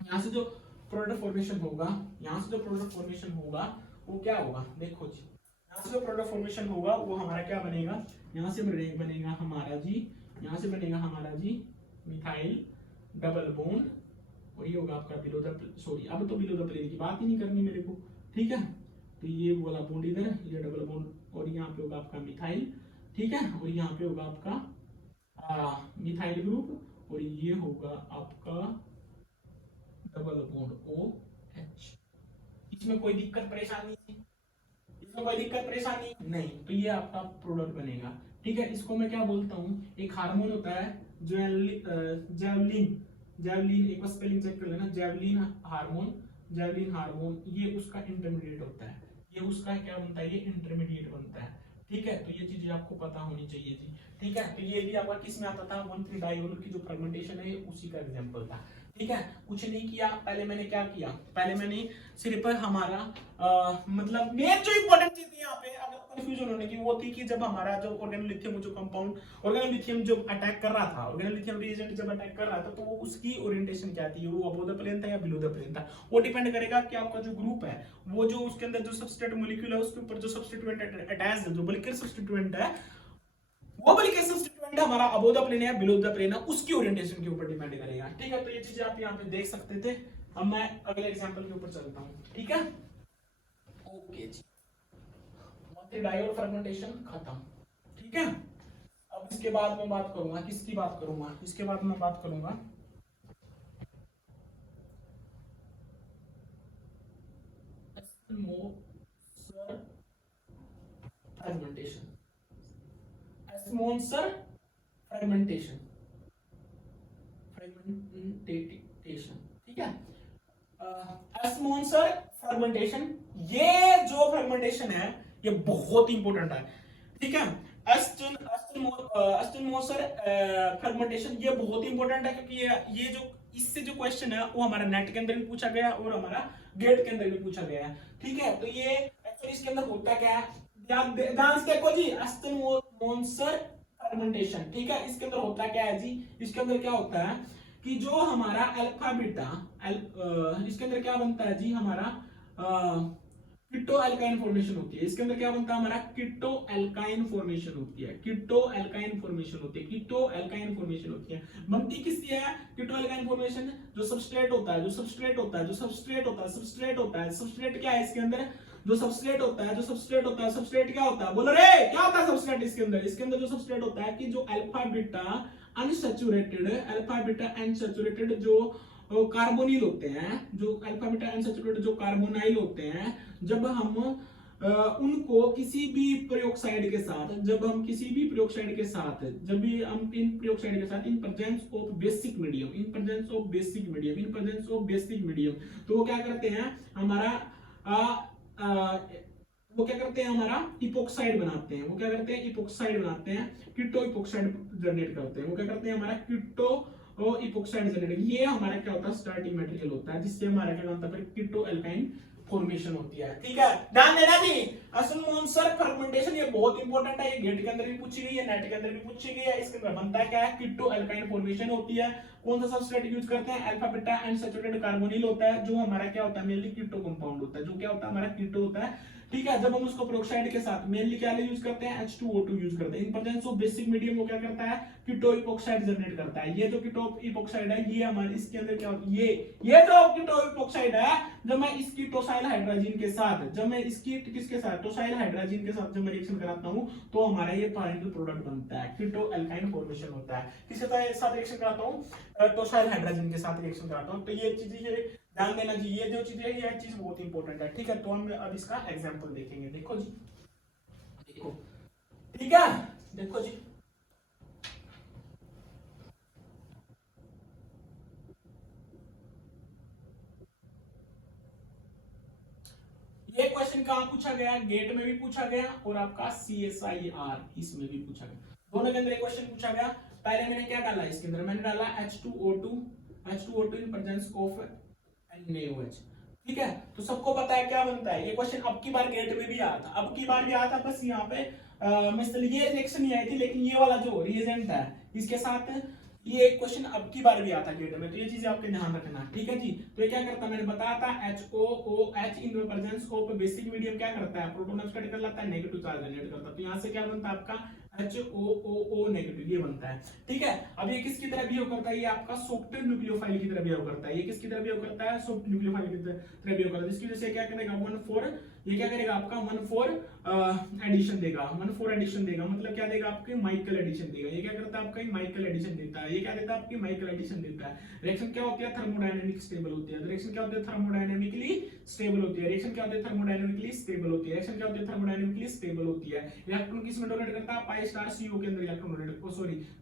यहां से जो प्रोडक्ट फॉर्मेशन होगा, यहां से जो प्रोडक्ट फॉर्मेशन होगा वो क्या होगा, देखो जी, यहां से जो प्रोडक्ट फॉर्मेशन होगा वो हमारा क्या बनेगा, यहां से बनेगा हमारा जी, यहां से बनेगा हमारा जी मिथाइल डबल बॉन्ड, और ये होगा आपका बिलो द, सॉरी अब तो बिलो द प्लेन की बात ही नहीं करनी मेरे को। ठीक है, तो ये वाला बॉन्ड इधर, ये डबल बॉन्ड, और यहाँ पे होगा आपका मिथाइल। ठीक है, और यहाँ पे होगा आपका मिथाइल ग्रुप, और ये होगा आपका डबल बॉन्ड OH। इसमें कोई दिक्कत परेशानी, इसमें कोई दिक्कत परेशानी नहीं। तो ये आपका प्रोडक्ट बनेगा। ठीक है, इसको मैं क्या बोलता हूँ, एक हार्मोन होता है जेवलिन, जेवलिन एक बार स्पेलिंग चेक कर लेना, जेवलिन हार्मोन, जेवलिन हार्मोन, ये उसका इंटरमीडिएट होता है, ये उसका क्या बनता है, ये इंटरमीडिएट बनता है। ठीक है, तो ये चीजें आपको पता होनी चाहिए जी। ठीक है, तो ये भी आपका किस में आता था, 1,3-डाइओल की जो फर्मेंटेशन है उसी का एग्जांपल था। ठीक है, कुछ नहीं किया, पहले मैंने क्या किया, पहले मैंने सिर्फ हमारा मतलब मेन जो इंपॉर्टेंट चीज थी यहाँ पे अगर कंफ्यूजन होने की वो थी कि जब हमारा जो ऑर्गेनोलिथियम जो कंपाउंड ऑर्गेनोलिथियम जो अटैक कर रहा था, ऑर्गेनोलिथियम रिएजेंट जब अटैक कर रहा था तो वो उसकी ओरिएंटेशन क्या थी, वो अबव द प्लेन था या बिलो द प्लेन था। वो डिपेंड करेगा कि आपका जो ग्रुप है वो जो उसके अंदर जो सबस्ट्रेट मॉलिक्यूल है उसके ऊपर जो सब्स्टिट्यूएंट अटैच है, जो बल्कियर सब्स्टिट्यूएंट है, वो बल्कियर सब्स्टिट्यूएंट हमारा अबव द प्लेन है बिलो द प्लेन है, उसकी ओरिएंटेशन के ऊपर डिपेंड करेगा। ठीक है, तो ये चीजें आप यहाँ पे देख सकते थे। अब मैं अगले एग्जांपल के ऊपर चलता हूँ। ठीक है, ओके जी, डायोड फर्मेंटेशन खत्म। ठीक है, अब इसके बाद मैं बात करूंगा, किसकी बात करूंगा, इसके बाद मैं बात करूंगा फर्मेंटेशन, एस्मोन्सर फर्मेंटेशन, फर्मेंटेशन। ठीक है, एस्मोन्सर फर्मेंटेशन, ये जो फर्मेंटेशन है ये बहुत इंपॉर्टेंट है। ठीक है, एस्टनमोसर फर्मेंटेशन ये बहुत इंपॉर्टेंट है क्योंकि ये जो इससे जो क्वेश्चन है वो हमारा नेट के अंदर भी पूछा गया और हमारा गेट के अंदर भी पूछा गया है। ठीक है, तो ये एक्चुअली इसके अंदर होता क्या है, ध्यान से देखो जी, एस्टनमोसर फर्मेंटेशन। ठीक है, इसके अंदर होता क्या है जी, इसके अंदर क्या होता है कि जो हमारा अल्फा बीटा इसके अंदर क्या बनता है जी, हमारा कीटो एल्काइन फॉर्मेशन होती है। इसके अंदर क्या बनता है हमारा, कीटो एल्काइन फॉर्मेशन होती है, कीटो एल्काइन फॉर्मेशन होती है, कीटो एल्काइन फॉर्मेशन होती है। बनती किससे है कीटो एल्काइन फॉर्मेशन, जो सबस्ट्रेट होता है, जो सबस्ट्रेट होता है, जो सबस्ट्रेट होता है, सबस्ट्रेट होता है, सबस्ट्रेट क्या है इसके अंदर, जो सबस्ट्रेट होता है, सबस्ट्रेट क्या होता है, बोलो रे क्या होता है सबस्ट्रेट इसके अंदर जो सबस्ट्रेट होता है कि जो अल्फा बीटा अनसैचुरेटेड जो कार्बोनिल होते हैं, जो अल्फा बीटा अनसैचुरेटेड जो कार्बोनाइल होते हैं, जब हम उनको किसी भी प्रयोक्साइड के साथ, जब भी हम इन प्रयोक्साइड के साथ in presence of basic medium, तो वो क्या करते हैं हमारा इपोक्साइड बनाते हैं। कीटो इपोक्साइड जनरेट करते हैं। वो क्या करते हैं हमारा कीटो इपोक्साइड जनरेट। ये हमारा क्या होता है स्टार्टिंग मटेरियल होता है, जिससे हमारा क्या बनता है फिर कीटो एल्काइन फॉर्मेशन होती है। ठीक है, ध्यान देना जी। असमोन्सर फर्मेंटेशन ये बहुत इंपॉर्टेंट है, ये गेट के अंदर भी पूछी गई है, नेट के अंदर भी पूछी गई है। इसके अंदर बनता है क्या है, कीटो एल्काइन फॉर्मेशन होती है। कौन सा सबस्ट्रेट यूज करते हैं, अल्फा बीटा अनसैचुरेटेड कार्बोनिल होता है, जो हमारा क्या होता है मेनली कीटो कंपाउंड होता है, जो क्या होता है हमारा कीटो होता है। ठीक है, जब हम उसको पेरोक्साइड के साथ मेनली क्या यूज करते हैं, H2O2 यूज करते हैं। In presence of basic medium वो क्या करता है, कीटो इपोक्साइड जनरेट करता है। ये जो कीटो इपोक्साइड है ये हमारे इसके अंदर क्या होता है, ये जो कीटो इपोक्साइड है, जब मैं इसकी टोसाइल हाइड्रोजन के साथ, जब मैं इसकी किसके साथ टोसाइल हाइड्रोजन के साथ जब मैं रिएक्शन कराता हूं, तो हमारा ये फाइनल प्रोडक्ट बनता है, कीटो एल्काइन फॉर्मेशन होता है। किसके साथ रिएक्शन कराता हूं, टोसाइल हाइड्रोजन के साथ रिएक्शन कराता हूं। तो ये चीजें ध्यान देना जी, ये जो चीज है ये चीज बहुत इंपॉर्टेंट है। ठीक है, तो हम अब इसका एग्जांपल देखेंगे। देखो जी, देखो, ठीक है, देखो जी, ये क्वेश्चन कहां पूछा गया, गेट में भी पूछा गया और आपका CSIR इसमें भी पूछा गया, दोनों के अंदर एक क्वेश्चन पूछा गया। पहले मैंने क्या डाला इसके अंदर, मैंने डाला H2O2 in presence of NaOH। ठीक है, तो सबको पता है क्या बनता है, ये क्वेश्चन अब की बार गेट में भी आया था, बस यहाँ पे ये रिएक्शन नहीं आई थी, लेकिन ये वाला जो रिएजेंट है इसके साथ ये एक क्वेश्चन अब की बार भी आता है गेट में, तो ये चीजें आपके ध्यान रखना। ठीक है जी, तो ये क्या करता है मैंने बताया था, HOOH in presence of basic medium क्या करता है, प्रोटॉन अपस्टेट कर लेता है, नेगेटिव चार्ज जनरेट करता है। तो यहाँ से क्या बनता है आपका HOOO नेगेटिव, ये बनता है। ठीक है, अब ये किसकी तरह बिहेव करता है, ये आपका सॉफ्ट न्यूक्लियोफाइल की तरह बिहेव करता है। ये किसकी तरह बिहेव करता है, सॉफ्ट न्यूक्लियोफाइल की तरह बिहेव करता है, जिसकी वजह से क्या करेगा 1,4, ये क्या करेगा आपका 1,4 एडिशन देगा, 1,4 एडिशन देगा, मतलब क्या देगा आपके माइकल एडिशन देगा। ये क्या करता है आपका माइकल एडिशन देता है, ये क्या देता है आपकी माइकल एडिशन देता है। रिएक्शन क्या होती है, थर्मोडायनामिक स्टेबल होती है। रिएक्शन क्या होती है, थर्मोडायनामिकली स्टेबल होती है। रिएक्शन क्या होती है, थर्मोडायनामिकली स्टेबल होती है। रिएक्शन क्या होती है, थर्मोडायनामिकली स्टेबल होती है। इलेक्ट्रॉन किस में डोनेट करता है, पाई स्टार CO के अंदर electron donate,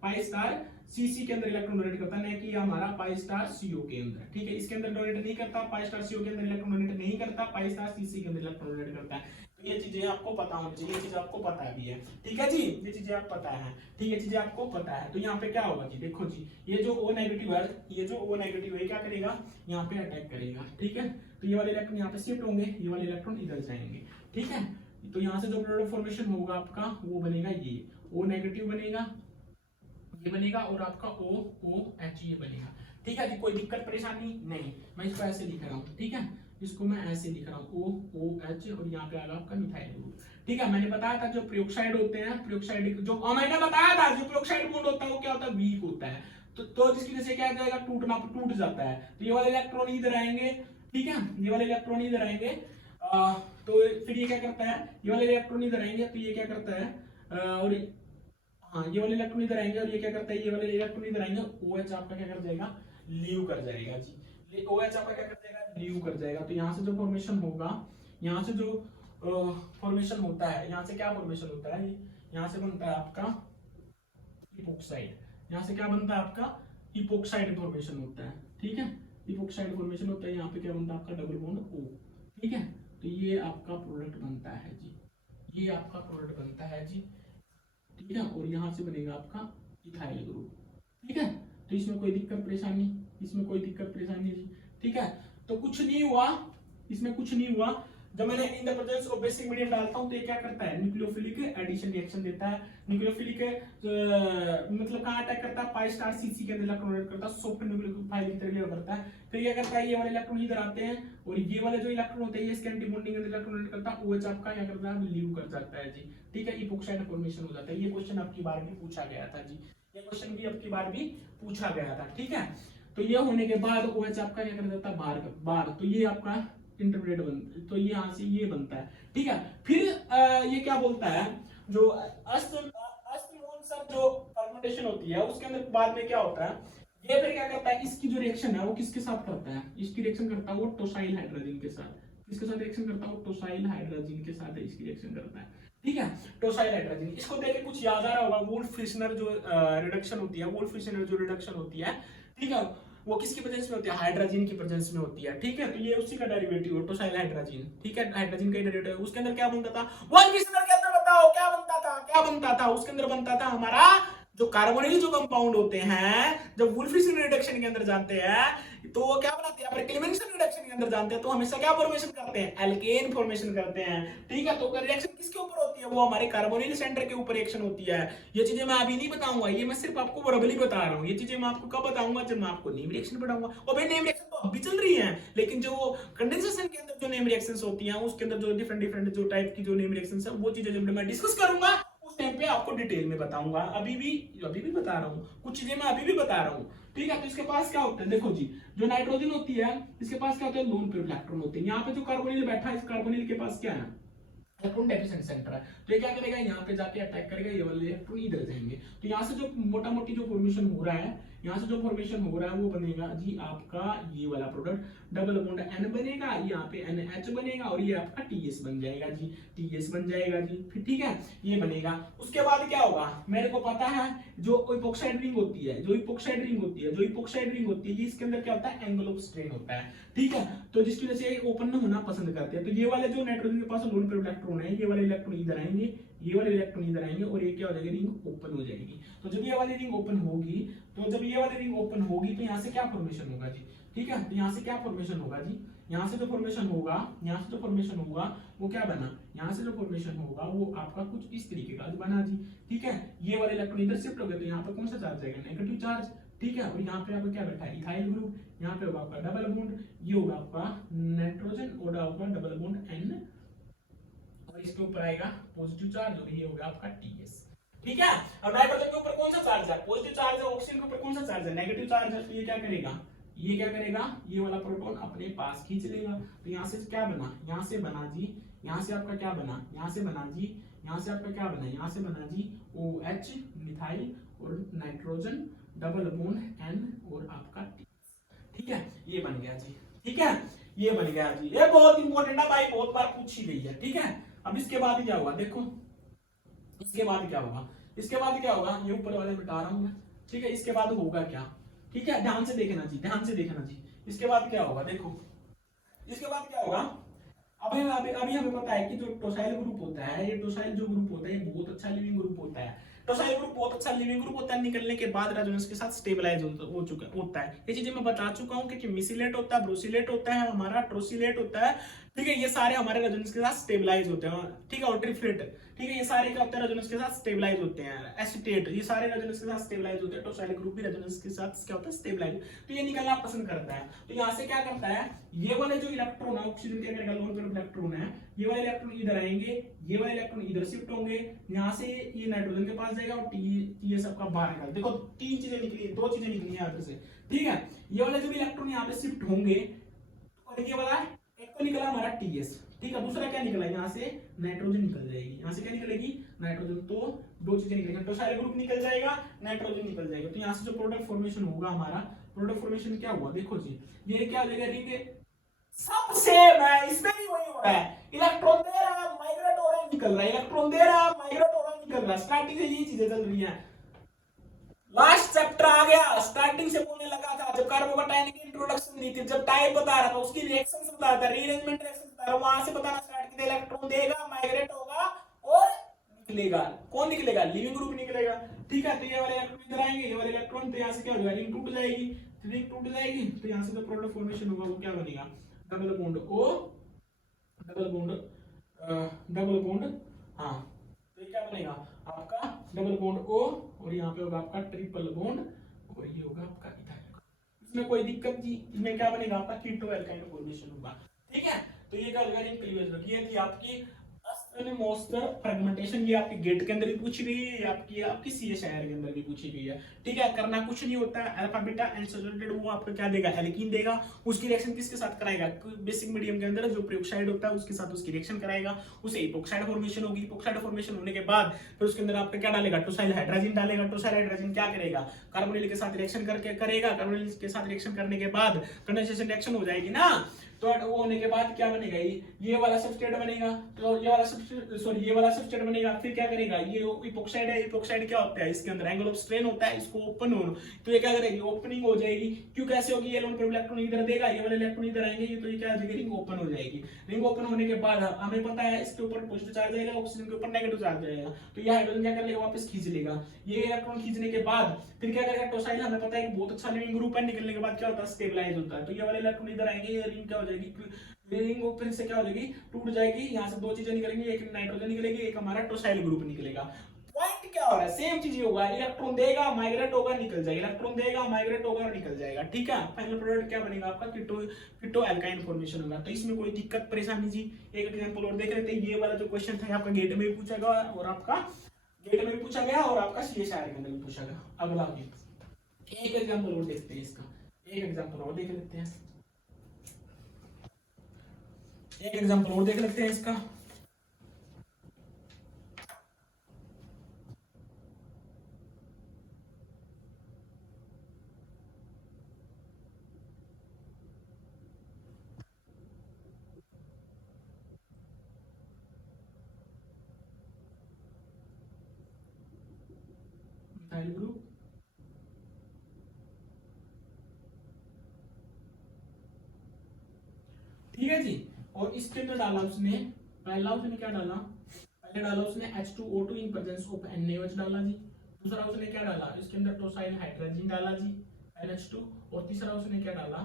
pi star CC के अंदर इलेक्ट्रॉन डोनेट करता है, कि हमारा पाई स्टार CO के अंदर। ठीक है, इसके अंदर डोनेट नहीं करता, पाई स्टार CO के अंदर इलेक्ट्रॉन डोनेट नहीं करता, पाई स्टार CC के अंदर इलेक्ट्रॉन डोनेट करता है। तो ये चीजें आपको पता होनी चाहिए, ये चीज आपको पता भी है। ठीक है जी, ये चीजें आप पता है, ठीक है, चीजें आपको पता है। तो यहाँ पे क्या होगा जी, देखो जी, ये जो O नेगेटिव है, क्या करेगा, यहाँ पे अटैक करेगा। ठीक है, तो ये वाले इलेक्ट्रॉन यहाँ पे शिफ्ट होंगे, ये वाले इलेक्ट्रॉन इधर जाएंगे। ठीक है, तो यहाँ से जो प्रोडक्ट फॉर्मेशन होगा आपका वो बनेगा, ये O नेगेटिव बनेगा, ये बनेगा, और आपका OOH ये बनेगा। ठीक है जी, कोई दिक्कत परेशानी नहीं, मैं इसको ऐसे लिख रहा हूँ। ठीक है, इसको मैं ऐसे लिख रहा हूँ OOH, और यहाँ पे आएगा आपका मिथाइल ग्रुप। ठीक है, मैंने बताया था जो प्रयोक्साइड होते हैं, प्रयोक्साइड जो मैंने बताया था जो प्रयोक्साइड बॉन्ड होता है वो क्या होता है, वीक होता है। तो जिसकी वजह से क्या जाएगा, टूट जाता है। तो ये वाले इलेक्ट्रॉन इधर आएंगे, ठीक है, ये वाले इलेक्ट्रॉन इधर आएंगे, तो फिर ये क्या करता है, ये वाले इलेक्ट्रॉन इधर आएंगे, तो ये क्या करता है, और हाँ ये वाले इलेक्ट्रॉन इधर आएंगे, और ये क्या करता है, ये वाले इलेक्ट्रॉन इधर आएंगे, OH आपका क्या कर जाएगा, लीव कर जाएगा जी। OH आपका क्या कर जाएगा, लीव कर जाएगा। तो यहाँ से जो फॉर्मेशन होगा, यहाँ से जो फॉर्मेशन होता है, यहाँ से क्या फॉर्मेशन होता है, यहाँ से बनता है आपका इपोक्साइड, यहाँ से क्या बनता है आपका इपोक्साइड फॉर्मेशन होता है। ठीक है, इपोक्साइड फॉर्मेशन होता है, यहाँ पे क्या बनता है आपका डबल बॉन्ड O। ठीक है, तो ये आपका प्रोडक्ट बनता है जी, ये आपका प्रोडक्ट बनता है जी। ठीक है, और यहाँ से बनेगा आपका इथाइल ग्रुप। ठीक है, तो इसमें कोई दिक्कत परेशानी, जी। ठीक है, तो कुछ नहीं हुआ, इसमें कुछ नहीं हुआ। जब मैंने in the presence of basic medium डालता हूं तो ये क्या करता है, न्यूक्लियोफिलिक एडिशन रिएक्शन देता है। न्यूक्लियोफिलिक मतलब कहां अटैक करता है, पाई स्टार CC के अंदर इलेक्ट्रॉन डोनेट करता है, सॉफ्ट न्यूक्लियोफाइल की तरह करता है। फिर क्या करता है, ये वाले इलेक्ट्रॉन इधर आते हैं, और ये वाले जो इलेक्ट्रॉन होते हैं ये इसके एंटी बॉन्डिंग के अंदर इलेक्ट्रॉन डोनेट करता है, OH आपका क्या करता है, लीव कर जाता है जी। ठीक है, इपोक्साइड फॉर्मेशन हो जाता है। ये क्वेश्चन आपकी बार भी पूछा गया था जी, ये क्वेश्चन भी आपकी बार भी पूछा गया था। ठीक है, तो ये होने के बाद OH आपका क्या कर देता है, बाहर। तो ये आपका इंटरमीडिएट बन, तो ये यहाँ से ये बनता है, ठीक है। फिर ये क्या बोलता है, जो अष्टमूल सब जो फर्मेंटेशन होती है उसके अंदर बाद में क्या होता है, ये फिर क्या करता है, इसकी जो रिएक्शन है वो किसके साथ करता है, इसकी रिएक्शन करता है वो टोसाइल हाइड्रोजन के साथ, किसके साथ रिएक्शन करता है वो टोसाइल हाइड्रोजन के साथ इसकी रिएक्शन करता है, ठीक है। टोसाइल हाइड्रोजन, इसको देख के कुछ याद आ रहा होगा, वुल्फ-फिश्नर जो रिडक्शन होती है, वुल्फ-फिश्नर जो रिडक्शन होती है, ठीक है, वो किसकी प्रेजेंस में होती है, हाइड्रोजन की प्रेजेंस में होती है, ठीक है। तो ये उसी का डेरिवेटिव है टोसाइल हाइड्रोजन, ठीक है, हाइड्रोजन का डेरिवेटिव है। उसके अंदर क्या बनता था, वुल्फ-फिश्नर के अंदर बताओ क्या बनता था, क्या बनता था, उसके अंदर बनता था हमारा जो कार्बोनिल जो कंपाउंड होते हैं, जब वुल्फ-फिश्नर रिडक्शन के अंदर जाते हैं तो वो क्या बनाते हैं, क्लेमेंसन रिडक्शन के अंदर जानते हैं तो हमेशा क्या फॉर्मेशन करते हैं, एल्केन फॉर्मेशन करते हैं, ठीक है। तो रिएक्शन किसके ऊपर होती है, वो हमारे कार्बोनिल सेंटर के ऊपर रिएक्शन होती है। ये चीजें मैं अभी नहीं बताऊंगा, ये मैं सिर्फ आपको वर्बली बता रहा हूँ, ये चीजें मैं आपको कब बताऊंगा, जब मैं आपको नेम रिएक्शन पढ़ाऊंगा। और भाई नेम रिएक्शन तो अब भी चल रही है, लेकिन जो कंडेंसेशन के अंदर जो नेम रिएक्शंस होती हैं उसके अंदर जो डिफरेंट डिफरेंट जो टाइप की जो नेम रिएक्शंस है वो चीजें जब मैं डिस्कस करूंगा उस टाइम पे आपको डिटेल में बताऊंगा। अभी भी बता रहा हूँ, कुछ चीजें मैं अभी भी बता रहा हूँ, ठीक है। तो इसके पास क्या होता है, देखो जी, जो नाइट्रोजन होती है इसके पास क्या होता है, लोन पेयर इलेक्ट्रॉन होते हैं। यहाँ पे जो कार्बोनिल बैठा है, इस कार्बोनिल के पास क्या है, इलेक्ट्रॉन डेफिशिएंट सेंटर है। तो ये क्या करेगा, यहाँ पे जाके अटैक करेगा, ये वाले इलेक्ट्रॉन इधर जाएंगे। तो यहाँ से जो मोटा मोटी जो फॉर्मेशन हो रहा है, यहाँ से जो फॉर्मेशन हो रहा है वो बनेगा जी आपका ये वाला प्रोडक्ट, डबल बॉन्ड N बनेगा, यहाँ पे NH बनेगा और ये आपका TS बन जाएगा जी, TS बन जाएगा जी, फिर ठीक है, ये बनेगा। उसके बाद क्या होगा, मेरे को पता है जो इपोक्साइड रिंग होती है, जो इपोक्साइड रिंग होती है, जो इपोक्साइड रिंग होती है, इसके अंदर क्या होता है, एंगल ऑफ स्ट्रेन होता है, ठीक है। तो जिसकी वजह से ओपन होना पसंद करते हैं। तो ये वाले जो नाइट्रोजन के पास लोन पेयर इलेक्ट्रॉन है, ये वाले इलेक्ट्रॉन इधर आएंगे, ये वाले इलेक्ट्रॉन इधर आएंगे और ये क्या हो जाएगा, रिंग ओपन हो जाएगी। तो जब ये वाली रिंग ओपन होगी, तो जब ये वाली रिंग ओपन होगी तो यहाँ से क्या फॉर्मेशन होगा जी, ठीक है। तो यहाँ से क्या फॉर्मेशन होगा जी, यहाँ से जो फॉर्मेशन होगा, यहाँ से जो फॉर्मेशन होगा वो क्या बना, यहाँ से जो फॉर्मेशन होगा वो आपका कुछ इस तरीके का बना जी, ठीक है। ये वाले इलेक्ट्रॉन इधर शिफ्ट हो गए तो यहाँ पर कौन सा चार्ज आएगा, नेगेटिव चार्ज, ठीक है। और यहाँ पे आपका क्या बैठा है, इथाइल ग्रुप, यहाँ पे होगा आपका डबल बॉन्ड, ये होगा आपका नाइट्रोजन और होगा डबल बॉन्ड N, और इसके ऊपर आएगा पॉजिटिव चार्ज और ये होगा आपका TS, ठीक है। अब नाइट्रोजन के ऊपर कौन सा चार्ज है, पॉजिटिव चार्ज है, ऑक्सीजन के ऊपर कौन सा चार्ज है, नेगेटिव चार्ज है। तो ये क्या करेगा, ये क्या करेगा, ये वाला प्रोटॉन अपने पास खींच लेगा। तो यहाँ से क्या बना, यहाँ से बना जी, यहाँ से आपका क्या बना, यहाँ से बना जी, यहाँ से आपका क्या बना, यहाँ से बना जी OH मिथाइल और नाइट्रोजन डबल बॉन्ड N और आपका T, ठीक है, ये बन गया जी, ठीक है, ये बन गया जी। ये बहुत इंपॉर्टेंट है भाई, बहुत बार पूछी गई है, ठीक है। अब इसके बाद क्या हुआ, देखो इसके बाद क्या होगा, इसके बाद क्या होगा, ये ऊपर वाले मिटा रहा हूं मैं, ठीक है। इसके बाद होगा क्या, ठीक है, ध्यान से देखना जी, ध्यान से देखना जी। इसके बाद क्या होगा, देखो इसके बाद क्या होगा, अभी अभी हमें पता है कि जो टोसाइल ग्रुप होता है, ये टोसाइल जो ग्रुप होता है ये बहुत अच्छा लिविंग ग्रुप होता है। टोसाइल ग्रुप बहुत अच्छा लिविंग ग्रुप होता है, निकलने के बाद रेजोनेंस के साथ स्टेबलाइज हो चुका होता है। ये चीजें मैं बता चुका हूँ कि मिसिलेट होता है, ब्रोसिलेट होता है, हमारा ट्रोसिलेट होता है, ठीक है। ये सारे हमारे रेजोनेंस के साथ स्टेबलाइज होते हैं, ठीक है। और ट्रिफ्लेट, ठीक है, ये सारे क्या होते हैं, रेजोनेंस के साथ स्टेबलाइज होते हैं। एसीटेट, ये सारे रेजोनेंस के साथ स्टेबलाइज होते हैं। टोसाइल ग्रुप भी रेजोनेंस के साथ क्या होता है, स्टेबलाइज। तो ये निकलना पसंद करता है। तो यहाँ से क्या करता है, ये वाले जो इलेक्ट्रॉन है ऑक्सीजन के अंदर का लोन पेयर इलेक्ट्रॉन है, ये वाले इलेक्ट्रॉन इधर आएंगे, ये वाले इलेक्ट्रॉन इधर शिफ्ट होंगे, यहाँ से ये नाइट्रोजन के पास जाएगा और ये सबका बाहर निकल। देखो तीन चीजें निकली, दो चीजें निकली है से, ठीक है। ये वाले जो भी इलेक्ट्रॉन यहाँ पे शिफ्ट होंगे और ये वाला एक तो निकला हमारा TS, ठीक है। दूसरा क्या निकला, यहाँ से नाइट्रोजन निकल जाएगी, यहाँ से क्या निकलेगी, नाइट्रोजन। तो दो चीजें निकलेंगी, टोसाइल ग्रुप निकल जाएगा, नाइट्रोजन निकल जाएगा। तो यहाँ से जो प्रोडक्ट फॉर्मेशन होगा हमारा, प्रोडक्ट फॉर्मेशन क्या हुआ, देखो जी, ये क्या हो जाएगा, रिंग सब सेम है, इसमें भी वही हो रहा है। इलेक्ट्रॉन दे रहा है, माइग्रेट हो रहा है, निकल रहा है, इलेक्ट्रॉन दे रहा है, माइग्रेट हो रहा है, निकल रहा है। स्टार्टिंग से यही चीजें चल रही हैं। लास्ट चैप्टर आ गया, स्टार्टिंग से बोलने लगा था जब कार्बोकेटाइन की इंट्रोडक्शन दी थी, जब टाइप बता रहा था, उसकी रिएक्शंस बता रहा था, रीअरेंजमेंट रिएक्शन बता रहा, वहां से बताना स्टार्ट किया, इलेक्ट्रॉन देगा, माइग्रेट होगा और निकलेगा। कौन निकलेगा, लिविंग ग्रुप निकलेगा, ठीक है। तो ये वाले इलेक्ट्रॉन इधर आएंगे, ये वाले इलेक्ट्रॉन, तो यहाँ से क्या होगा, रिंग टूट जाएगी, रिंग टूट जाएगी। तो यहाँ से जो प्रोडक्ट फॉर्मेशन होगा वो क्या बनेगा, double bond O, double bond हाँ, तो ये क्या बनेगा आपका डबल बॉन्ड O और यहाँ पे होगा आपका ट्रिपल बॉन्ड और ये होगा आपका इथाइल। इसमें कोई दिक्कत जी, इसमें क्या बनेगा आपका कीटो एल्काइन फॉर्मेशन होगा, ठीक है। तो ये क्या होगा, रिंग क्लीवेज होगी। ये थी आपकी मोस्टर फ्रेगमेंटेशन, ये आपके गेट के अंदर भी पूछी गई है, आपकी आपकी सी शायर के अंदर भी पूछी गई है। ठीक है, करना कुछ नहीं होता है। अल्फा बीटा एंसोलेटेड वो आपको क्या देगा, एल्कीन देगा। उसकी रिएक्शन किसके साथ कराएगा, बेसिक मीडियम के अंदर जो पेरोक्साइड होता है उसके साथ उसकी रिएक्शन कराएगा, उसे इपोक्साइड फॉर्मेशन होगी। इपोक्साइड फॉर्मेशन होने के बाद फिर उसके अंदर आपका क्या डालेगा, टोसाइल हाइड्रोजन डालेगा। टोसाइल हाइड्रोजन क्या करेगा, कार्बोनिल के साथ रिएक्शन करके करेगा। कार्बोनिल के साथ रिएक्शन करने के बाद कंडेंसेशन रिएक्शन हो जाएगी ना, तो वो होने के बाद क्या बनेगा, ये वाला सबस्ट्रेट बनेगा। तो ये वाला सबस्ट्रेट, सॉरी ये वाला सबस्ट्रेट बनेगा। फिर क्या करेगा, ये इपोक्साइड है, इपोक्साइड क्या होता है, इसके अंदर एंगल ऑफ स्ट्रेन होता है, इसको ओपन हो, तो ये क्या करेगी, ओपनिंग हो जाएगी। क्यों, कैसे होगी, ये लोन पर इलेक्ट्रॉन इधर देगा, ये वाले इलेक्ट्रॉन इधर आएंगे, ये तो ये क्या हो जाएगी, रिंग ओपन हो जाएगी। रिंग ओपन होने के बाद हमें पता है इसके ऊपर पॉजिटिव चार्ज आएगा, ऑक्सीजन के ऊपर नेगेटिव चार्ज आएगा, तो ये हाइड्रोजन क्या कर लेगा, वापस खींच लेगा। ये इलेक्ट्रॉन खींचने के बाद फिर क्या करेगा, टोसाइल हमें पता है कि बहुत अच्छा लिविंग ग्रुप है, निकलने के बाद क्या होता है, स्टेबलाइज होता है। तो ये वाले इलेक्ट्रॉन इधर आएंगे, ये रिंग क्या हो जाएगी, रिंग फिर से क्या हो जाएगी, टूट जाएगी। यहाँ से दो चीजें निकलेंगी, एक नाइट्रोजन निकलेगी, एक हमारा टोसाइल ग्रुप निकलेगा। पॉइंट क्या हो रहा है, सेम चीज होगा, इलेक्ट्रॉन देगा, माइग्रेट होगा, निकल जाएगा, इलेक्ट्रॉन देगा, माइग्रेट होगा और निकल जाएगा। ठीक है, फाइनल प्रोडक्ट क्या बनेगा आपका, कीटो एल्काइन फॉर्मेशन होगा। तो इसमें कोई दिक्कत परेशानी जी, एक एग्जांपल और देख लेते हैं। ये वाला जो क्वेश्चन था आपका गेट में भी पूछा गया और आपका गेट में भी पूछा गया और आपका सीएसआर के अंदर भी पूछा गया। अगला एक एग्जांपल और देखते हैं इसका, एक एग्जांपल और देख लेते हैं, एक एग्जांपल और देख लेते हैं इसका। मिथाइल ग्रुप, ठीक है जी। और इसके अंदर डाला उसने, पहला उसने क्या डाला, पहले डाला उसने H2O2 in presence of NaOH डाला जी। दूसरा उसने क्या डाला, इसके अंदर टोसाइल हाइड्रोजन डाला जी, NH2। और तीसरा उसने क्या डाला,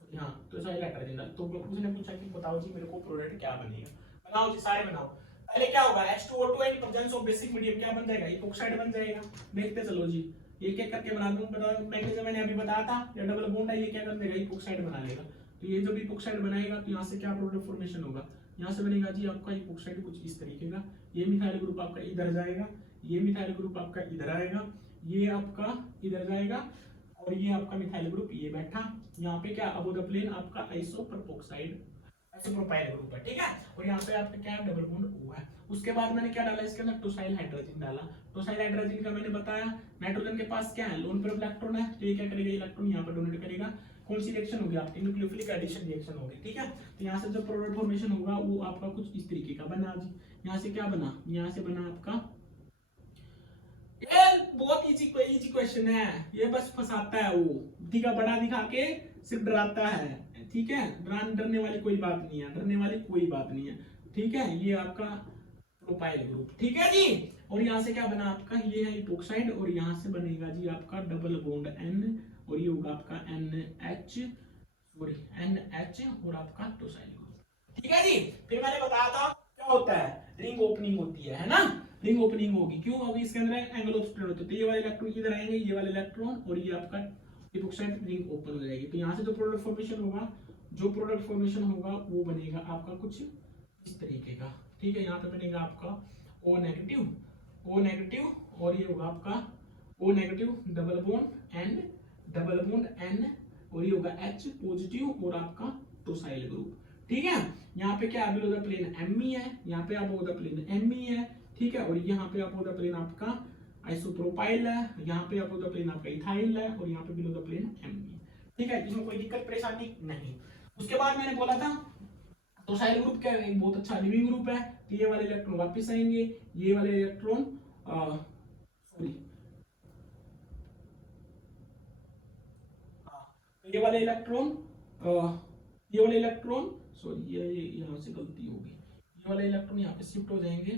हाँ टोसाइल हाइड्रोजन डाला। तो उसने पूछा कि बताओ जी मेरे को प्रोडक्ट क्या बनेगा, बनाओ जी सारे बनाओ। पहले क्या होगा, H2O2 in presence of basic medium क्या बन जाएगा, इपोक्साइड बन जाएगा। देखते चलो जी, ये क्या करके बना दूं, बता मैग्नीशियम मैंने अभी बताया था, ये डबल बॉन्ड है, ये क्या कर देगा, इपोक्साइड बना लेगा। तो ये जब इपोक्साइड बनाएगा तो यहाँ से क्या प्रोडक्ट फॉर्मेशन होगा, यहाँ से बनेगा जी आपका इपोक्साइड कुछ इस तरीके का। ये मिथाइल ग्रुप आपका इधर जाएगा, ये मिथाइल ग्रुप आपका इधर आएगा, ये आपका इधर जाएगा, और ये आपका मिथाइल ग्रुप ये बैठा। यहाँ पे क्या अबो द प्लेन आपका आइसोप्रोपोक्साइड आइसोप्रोपाइल ग्रुप है। ठीक है, और यहाँ पे आपका क्या डबल बॉन्ड हुआ है। उसके बाद मैंने क्या डाला इसके अंदर, टोसाइल हाइड्रोजन डाला। टोसाइल हाइड्रोजन का मैंने बताया, नाइट्रोजन के पास क्या है, लोन पर इलेक्ट्रॉन है, तो ये क्या करेगा, इलेक्ट्रॉन यहाँ पर डोनेट करेगा। कौन सी रिएक्शन होगी आपकी, न्यूक्लियोफिलिक एडिशन रिएक्शन होगी। ठीक है, तो यहाँ से जो प्रोडक्ट फॉर्मेशन होगा वो आपका कुछ इस तरीके का बना जी। यहाँ से क्या बना, यहाँ से बना आपका, यार बहुत इजी क्वेश्चन है ये, बस फंसाता है वो, ठीक है, बड़ा दिखा के सिर्फ डराता है। ठीक है, डरने वाली कोई बात नहीं है, डरने वाली कोई बात नहीं है। ठीक है, ये आपका प्रोपाइल ग्रुप। ठीक है जी, और यहाँ से क्या बना आपका, ये है इपोक्साइड, और यहाँ से बनेगा जी आपका डबल बॉन्ड N, और ये होगा आपका NH, सॉरी NH, और आपका टोसाइल ग्रुप। ठीक है जी, फिर मैंने बताया था क्या होता है, रिंग ओपनिंग होती है ना, रिंग ओपनिंग होगी। क्यों होगी, इसके अंदर एंगल ऑफ स्प्रेड होता है, तो ये वाले इलेक्ट्रॉन इधर आएंगे, ये वाले इलेक्ट्रॉन, और ये आपका इपोक्साइड रिंग ओपन हो जाएगी। तो यहाँ से जो प्रोडक्ट फॉर्मेशन होगा, जो प्रोडक्ट फॉर्मेशन होगा वो बनेगा आपका कुछ इस तरीके का। ठीक है, यहाँ पे बनेगा आपका O नेगेटिव, O नेगेटिव, और ये होगा आपका O negative double bond N, double bond N, और ये होगा H पॉजिटिव, और आपका टोसाइल ग्रुप। ठीक है, यहाँ पे क्या बिलो द प्लेन Me है, यहाँ पे आप द प्लेन Me है। ठीक है, और यहाँ पे आप द प्लेन आपका आइसोप्रोपाइल है, यहाँ पे आप द प्लेन आपका इथाइल है, और यहाँ पे बिलो द प्लेन Me। ठीक है, इसमें कोई दिक्कत परेशानी नहीं। उसके बाद मैंने बोला था टोसाइल ग्रुप क्या है, एक बहुत अच्छा लिविंग ग्रुप है। तो ये वाले इलेक्ट्रॉन वापस आएंगे, ये वाले इलेक्ट्रॉन सॉरी ये वाले इलेक्ट्रॉन ये वाले इलेक्ट्रॉन सॉरी ये यहाँ से गलती होगी, ये वाले इलेक्ट्रॉन यहाँ पे शिफ्ट हो जाएंगे।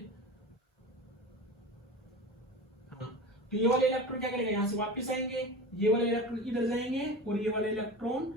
हाँ, तो ये वाले इलेक्ट्रॉन क्या करेगा, यहाँ से वापस आएंगे, ये वाले इलेक्ट्रॉन इधर जाएंगे, और ये वाले इलेक्ट्रॉन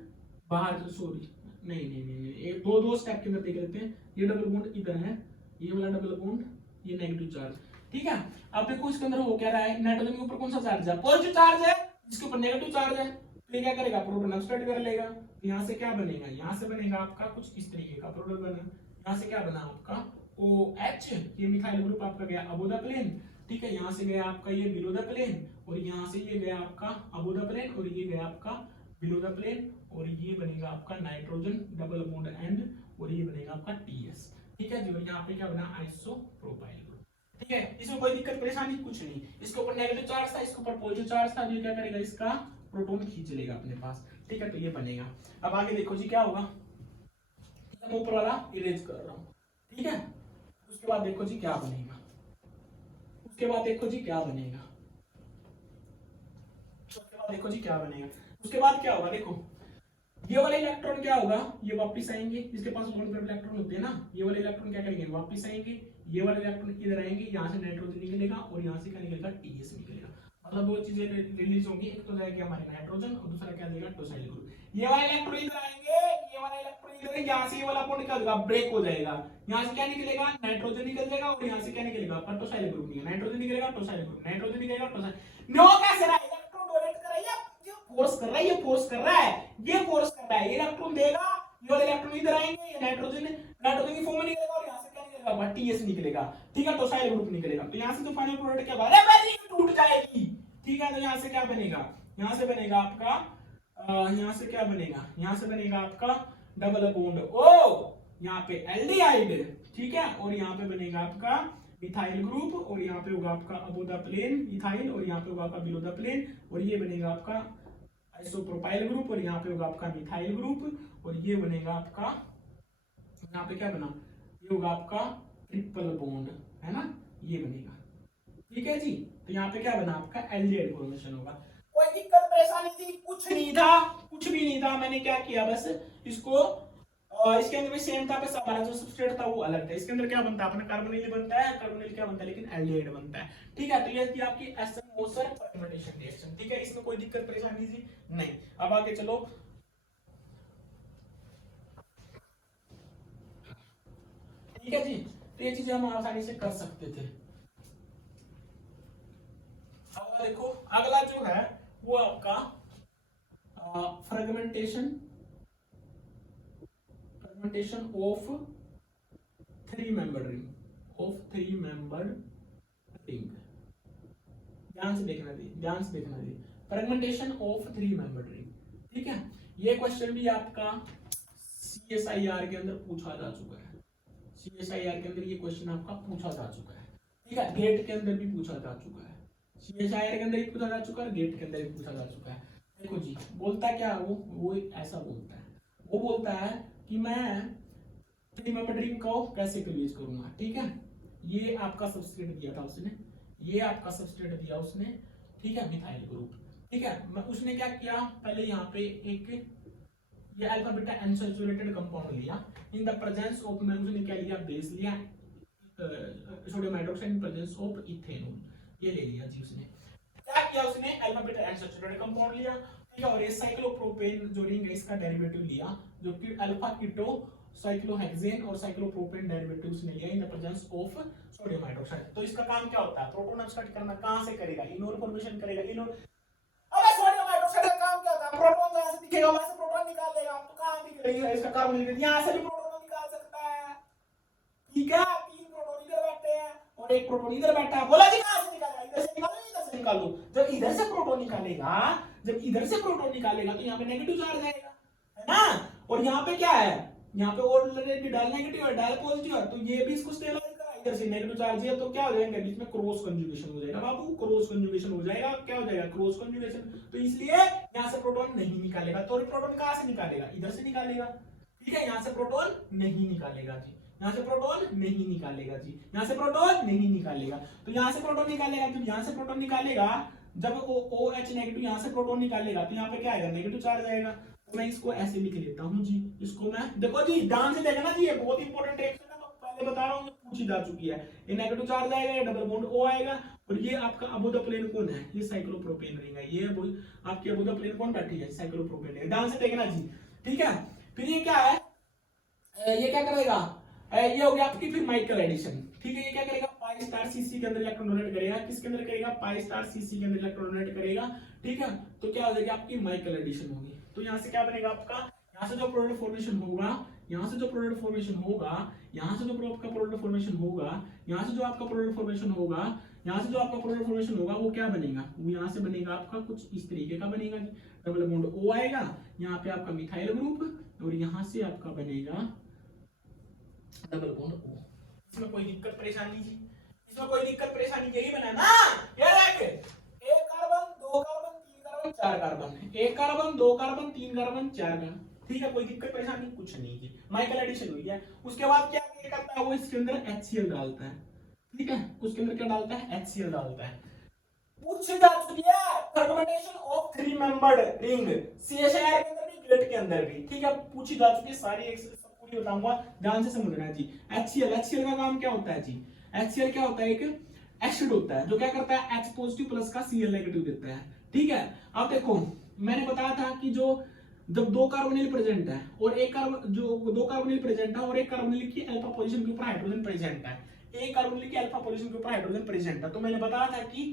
बाहर, सॉरी नहीं नहीं नहीं, नहीं। एक दो स्टेप के अंदर देख लेते हैं। ये डबल बॉन्ड इधर है, ये वाला डबल बॉन्ड, ये नेगेटिव चार्ज। ठीक है, अब देखो इसके अंदर हो क्या रहा है, नाइट्रोजन के ऊपर कौन सा चार्ज है, पॉजिटिव चार्ज है, इसके ऊपर नेगेटिव चार्ज है। तो ये क्या करेगा, प्रोटॉन अपस्ट्रेट कर लेगा। तो यहाँ से क्या बनेगा, यहाँ से बनेगा आपका कुछ इस तरीके का प्रोडक्ट बना। यहाँ से क्या बना आपका OH, ये मिथाइल ग्रुप आपका गया अबो द प्लेन, ठीक है। यहाँ से गया आपका ये बिलो द प्लेन, और यहाँ से ये गया आपका अबो द प्लेन, और ये गया आपका बिलो द प्लेन, और ये बनेगा आपका नाइट्रोजन डबल बॉन्ड एंड, और ये बनेगा आपका TS, ठीक है जी। और यहाँ पे क्या बना, आइसोप्रोपाइल ग्रुप, ठीक है। इसमें कोई दिक्कत परेशानी कुछ नहीं। इसके ऊपर नेगेटिव चार्ज था, इसके ऊपर पॉजिटिव चार्ज था, ये क्या करेगा, इसका प्रोटॉन खींच लेगा अपने पास, ठीक है। तो ये बनेगा। अब आगे देखो जी क्या होगा, मैं ऊपर वाला इरेज कर रहा हूँ, ठीक है। उसके बाद देखो जी क्या बनेगा, उसके बाद देखो जी क्या बनेगा, उसके बाद देखो जी क्या बनेगा। उसके बाद क्या होगा, देखो ये वाले इलेक्ट्रॉन क्या होगा, ये वापस आएंगे, इसके पास बॉन्ड पेयर इलेक्ट्रॉन होते हैं ना, ये वाले इलेक्ट्रॉन क्या करेंगे, वापस आएंगे, ये वाले इलेक्ट्रॉन इधर आएंगे, यहाँ से नाइट्रोजन निकलेगा, और यहाँ से क्या निकलेगा, TS निकलेगा। मतलब दो चीजें रिलीज होंगी, एक तो जाएगी हमारे नाइट्रोजन, और दूसरा क्या देगा, टोसाइल ग्रुप। ये वाले इलेक्ट्रॉन इधर आएंगे, ये वाला इलेक्ट्रॉन इधर, यहाँ से ये वाला बॉन्ड क्या होगा, ब्रेक हो जाएगा, यहाँ से क्या निकलेगा, नाइट्रोजन निकल जाएगा, और यहाँ से क्या निकलेगा, टोसाइल ग्रुप निकलेगा, नाइट्रोजन निकलेगा, टोसाइल ग्रुप, नाइट्रोजन निकलेगा, टोसाइल। नो कैसे रहा, इलेक्ट्रॉन डोनेट कर रहा है, फोर्स कर रहा है, ये फोर्स कर रहा है, ये फोर्स कर रहा है, ये इलेक्ट्रॉन देगा, ये वाले इलेक्ट्रॉन इधर आएंगे, ये नाइट्रोजन नाइट्रोजन की फॉर्म में निकलेगा, और यहाँ से क्या निकलेगा, TS निकलेगा, ठीक है, टोसाइल ग्रुप निकलेगा। तो यहाँ से जो फाइनल प्रोडक्ट क्या बनेगा, अरे टूट जाएगी, ठीक है। तो यहाँ से क्या बनेगा, यहाँ से बनेगा आपका यहाँ से क्या बनेगा, यहाँ से बनेगा आपका डबल बॉन्ड O, यहाँ पे एल्डिहाइड, ठीक है, और यहाँ पे बनेगा आपका मिथाइल ग्रुप, और यहाँ पे होगा आपका अबो द प्लेन इथाइल, और यहाँ पे होगा आपका बिलो द प्लेन, और ये बनेगा आपका आइसोप्रोपाइल ग्रुप, और यहाँ पे होगा आपका मिथाइल ग्रुप, और ये बनेगा आपका, यहाँ पे क्या बना, ये होगा आपका ट्रिपल बॉन्ड, है ना, ये बनेगा, ठीक है जी। तो यहाँ पे क्या बना, आपका एल्डिहाइड फॉर्मेशन होगा। कोई दिक्कत परेशानी थी, कुछ नहीं था, कुछ भी नहीं था। मैंने क्या किया, बस इसको इसके अंदर भी सेम था, बस हमारा जो सबस्ट्रेट था वो अलग था। इसके अंदर क्या बनता है, अपना कार्बोनिल बनता है, कार्बोनिल क्या बनता है, लेकिन एल्डिहाइड बनता है, ठीक है। तो ये थी आपकी एसएन-मोसर फर्मेंटेशन रिएक्शन, ठीक है। इसमें कोई दिक्कत परेशानी थी नहीं। अब आगे चलो, ठीक है जी। तो ये चीजें हम आसानी से कर सकते थे। अब देखो अगला जो है वो आपका fragmentation of three membered ring, ध्यान से देखना दी, fragmentation of three membered ring, ठीक है। ये क्वेश्चन भी आपका CSIR के अंदर पूछा जा चुका है, CSIR के अंदर ये क्वेश्चन आपका पूछा जा चुका है, ठीक है। गेट के अंदर भी पूछा जा चुका है, CSIR के अंदर भी पूछा जा चुका है, गेट के अंदर भी पूछा जा चुका है। देखो जी बोलता क्या है वो ऐसा बोलता है, वो बोलता है कि मैं थ्री मेंबर्ड रिंग को कैसे क्रिएट करूंगा, ठीक है। ये आपका सबस्ट्रेट दिया था उसने, ये आपका सबस्ट्रेट दिया उसने, ठीक है, मिथाइल ग्रुप, ठीक है। उसने क्या किया, पहले यहाँ पे एक ये अल्फा बीटा अनसैचुरेटेड कंपाउंड लिया, इन द प्रेजेंस ऑफ, मैं उसने क्या लिया, बेस लिया sodium hydroxide in presence of ethanol, ये ले लिया जी उसने। क्या किया उसने, अल्फा बीटा अनसैचुरेटेड कंपाउंड लिया, ठीक है, और ये साइक्लोप्रोपेन जो रिंग है इसका डेरिवेटिव लिया, जो कि अल्फा कीटो साइक्लोहेक्सेन और साइक्लोप्रोपेन डेरिवेटिव उसने लिया in the presence of sodium hydroxide. तो इसका काम क्या होता है, प्रोटॉन एक्सट्रैक्ट करना, कहां से करेगा, इनोर फॉर्मेशन करेगा, इनोर। अबे सोडियम हाइड्रोक्साइड का काम क्या होता है, प्रोटॉन जहां से दिखेगा वहां से प्रोटॉन निकाल लेगा। तो कहां निकलेगा इसका कार्बन निकल, यहां से भी प्रोटॉन निकाल सकता है, ठीक है। तीन प्रोटॉन इधर बैठे हैं और एक प्रोटॉन इधर बैठा है, बोला जी कहां से निकालेगा, इधर से निकालो, इधर से निकालो। जब इधर से प्रोटॉन निकालेगा, तो यहाँ पे नेगेटिव चार्ज आएगा, है ना। और यहाँ पे क्या है, यहाँ पे ऑलरेडी डाल नेगेटिव है, डाल पॉजिटिव है, तो ये भी इसको स्टेबलाइज करा, इधर से नेगेटिव चार्ज है, तो क्या हो जाएगा, बीच में क्रॉस कंजुगेशन हो जाएगा बाबू, क्रॉस कंजुगेशन हो जाएगा, क्या हो जाएगा, क्रॉस कंजुगेशन। तो इसलिए यहाँ से प्रोटॉन नहीं निकालेगा। तो प्रोटॉन कहां से निकालेगा, इधर से निकालेगा, ठीक है। यहाँ से प्रोटॉन नहीं निकालेगा जी, यहाँ से प्रोटॉन नहीं निकालेगा जी, यहाँ से प्रोटॉन नहीं निकालेगा। तो यहाँ से प्रोटॉन निकालेगा, जब यहाँ से प्रोटॉन निकालेगा, जब OH नेगेटिव यहाँ से प्रोटॉन निकालेगा, तो यहाँ पे क्या आएगा, नेगेटिव चार्ज आएगा। तो मैं इसको ऐसे लिख लेता हूँ जी, इसको मैं, देखो जी ध्यान से देखना जी, ये बहुत इंपॉर्टेंट रिएक्शन है, मैं पहले बता रहा हूँ, पूछी जा चुकी है। ये नेगेटिव चार्ज आएगा, ये डबल बॉन्ड O आएगा, और ये आपका अबो द प्लेन कौन है, ये साइक्लोप्रोपेन रिंग है, ये आपकी अबो द प्लेन कौन बैठी है, साइक्लोप्रोपेन रिंग। ध्यान से देखना जी, ठीक है। फिर ये क्या है, ये क्या करेगा, ये हो गया आपकी फिर माइकल एडिशन, ठीक है। ये क्या करेगा, पाई स्टार CC के अंदर इलेक्ट्रॉन डोनेट करेगा, किसके अंदर करेगा, पाई स्टार CC के अंदर इलेक्ट्रॉन डोनेट करेगा, ठीक है। तो क्या हो जाएगा, आपकी माइकल एडिशन होगी। तो यहाँ से क्या बनेगा आपका, यहाँ से जो प्रोडक्ट फॉर्मेशन होगा, यहाँ से जो प्रोडक्ट फॉर्मेशन होगा, यहाँ से जो आपका प्रोडक्ट फॉर्मेशन होगा, यहाँ से जो आपका प्रोडक्ट फॉर्मेशन होगा, यहाँ से जो आपका प्रोडक्ट फॉर्मेशन होगा वो क्या बनेगा, वो यहाँ से बनेगा आपका कुछ इस तरीके का बनेगा, डबल बॉन्ड O आएगा, यहाँ पे आपका मिथाइल ग्रुप और यहाँ से आपका बनेगा डबल बॉन्ड O। इसमें कोई दिक्कत परेशानी जी, इसमें कोई दिक्कत परेशानी, यही बना ना, ये देख, एक कार्बन, दो कार्बन, तीन कार्बन, चार कार्बन, एक कार्बन, दो कार्बन, तीन कार्बन, चार कार्बन, ठीक है, कोई दिक्कत परेशानी कुछ नहीं जी, माइकल एडिशन हुई है। उसके बाद क्या करता है वो, इसके अंदर HCl डालता है, ठीक है, उसके अंदर क्या डालता है, HCl डालता है। पूछ जा चुकी है fermentation of 3 membered ring, CHR के अंदर भी, ग्लेट के अंदर भी, ठीक है, पूछी जा चुकी है सारी, एक सब पूरी बताऊंगा, ध्यान से समझना जी। HCl का काम क्या होता है जी, HCl क्या होता है, एक एसिड होता है जो क्या करता है, H पॉजिटिव प्लस का Cl नेगेटिव देता है, ठीक है। अब देखो मैंने बताया था कि जो जब दो कार्बोनिल प्रेजेंट है और एक कार्बन, जो दो कार्बोनिल प्रेजेंट है और एक कार्बोनिल की अल्फा पोजीशन के ऊपर हाइड्रोजन प्रेजेंट है, एक कार्बोनिल की अल्फा पोजीशन के ऊपर हाइड्रोजन प्रेजेंट है, तो मैंने बताया था कि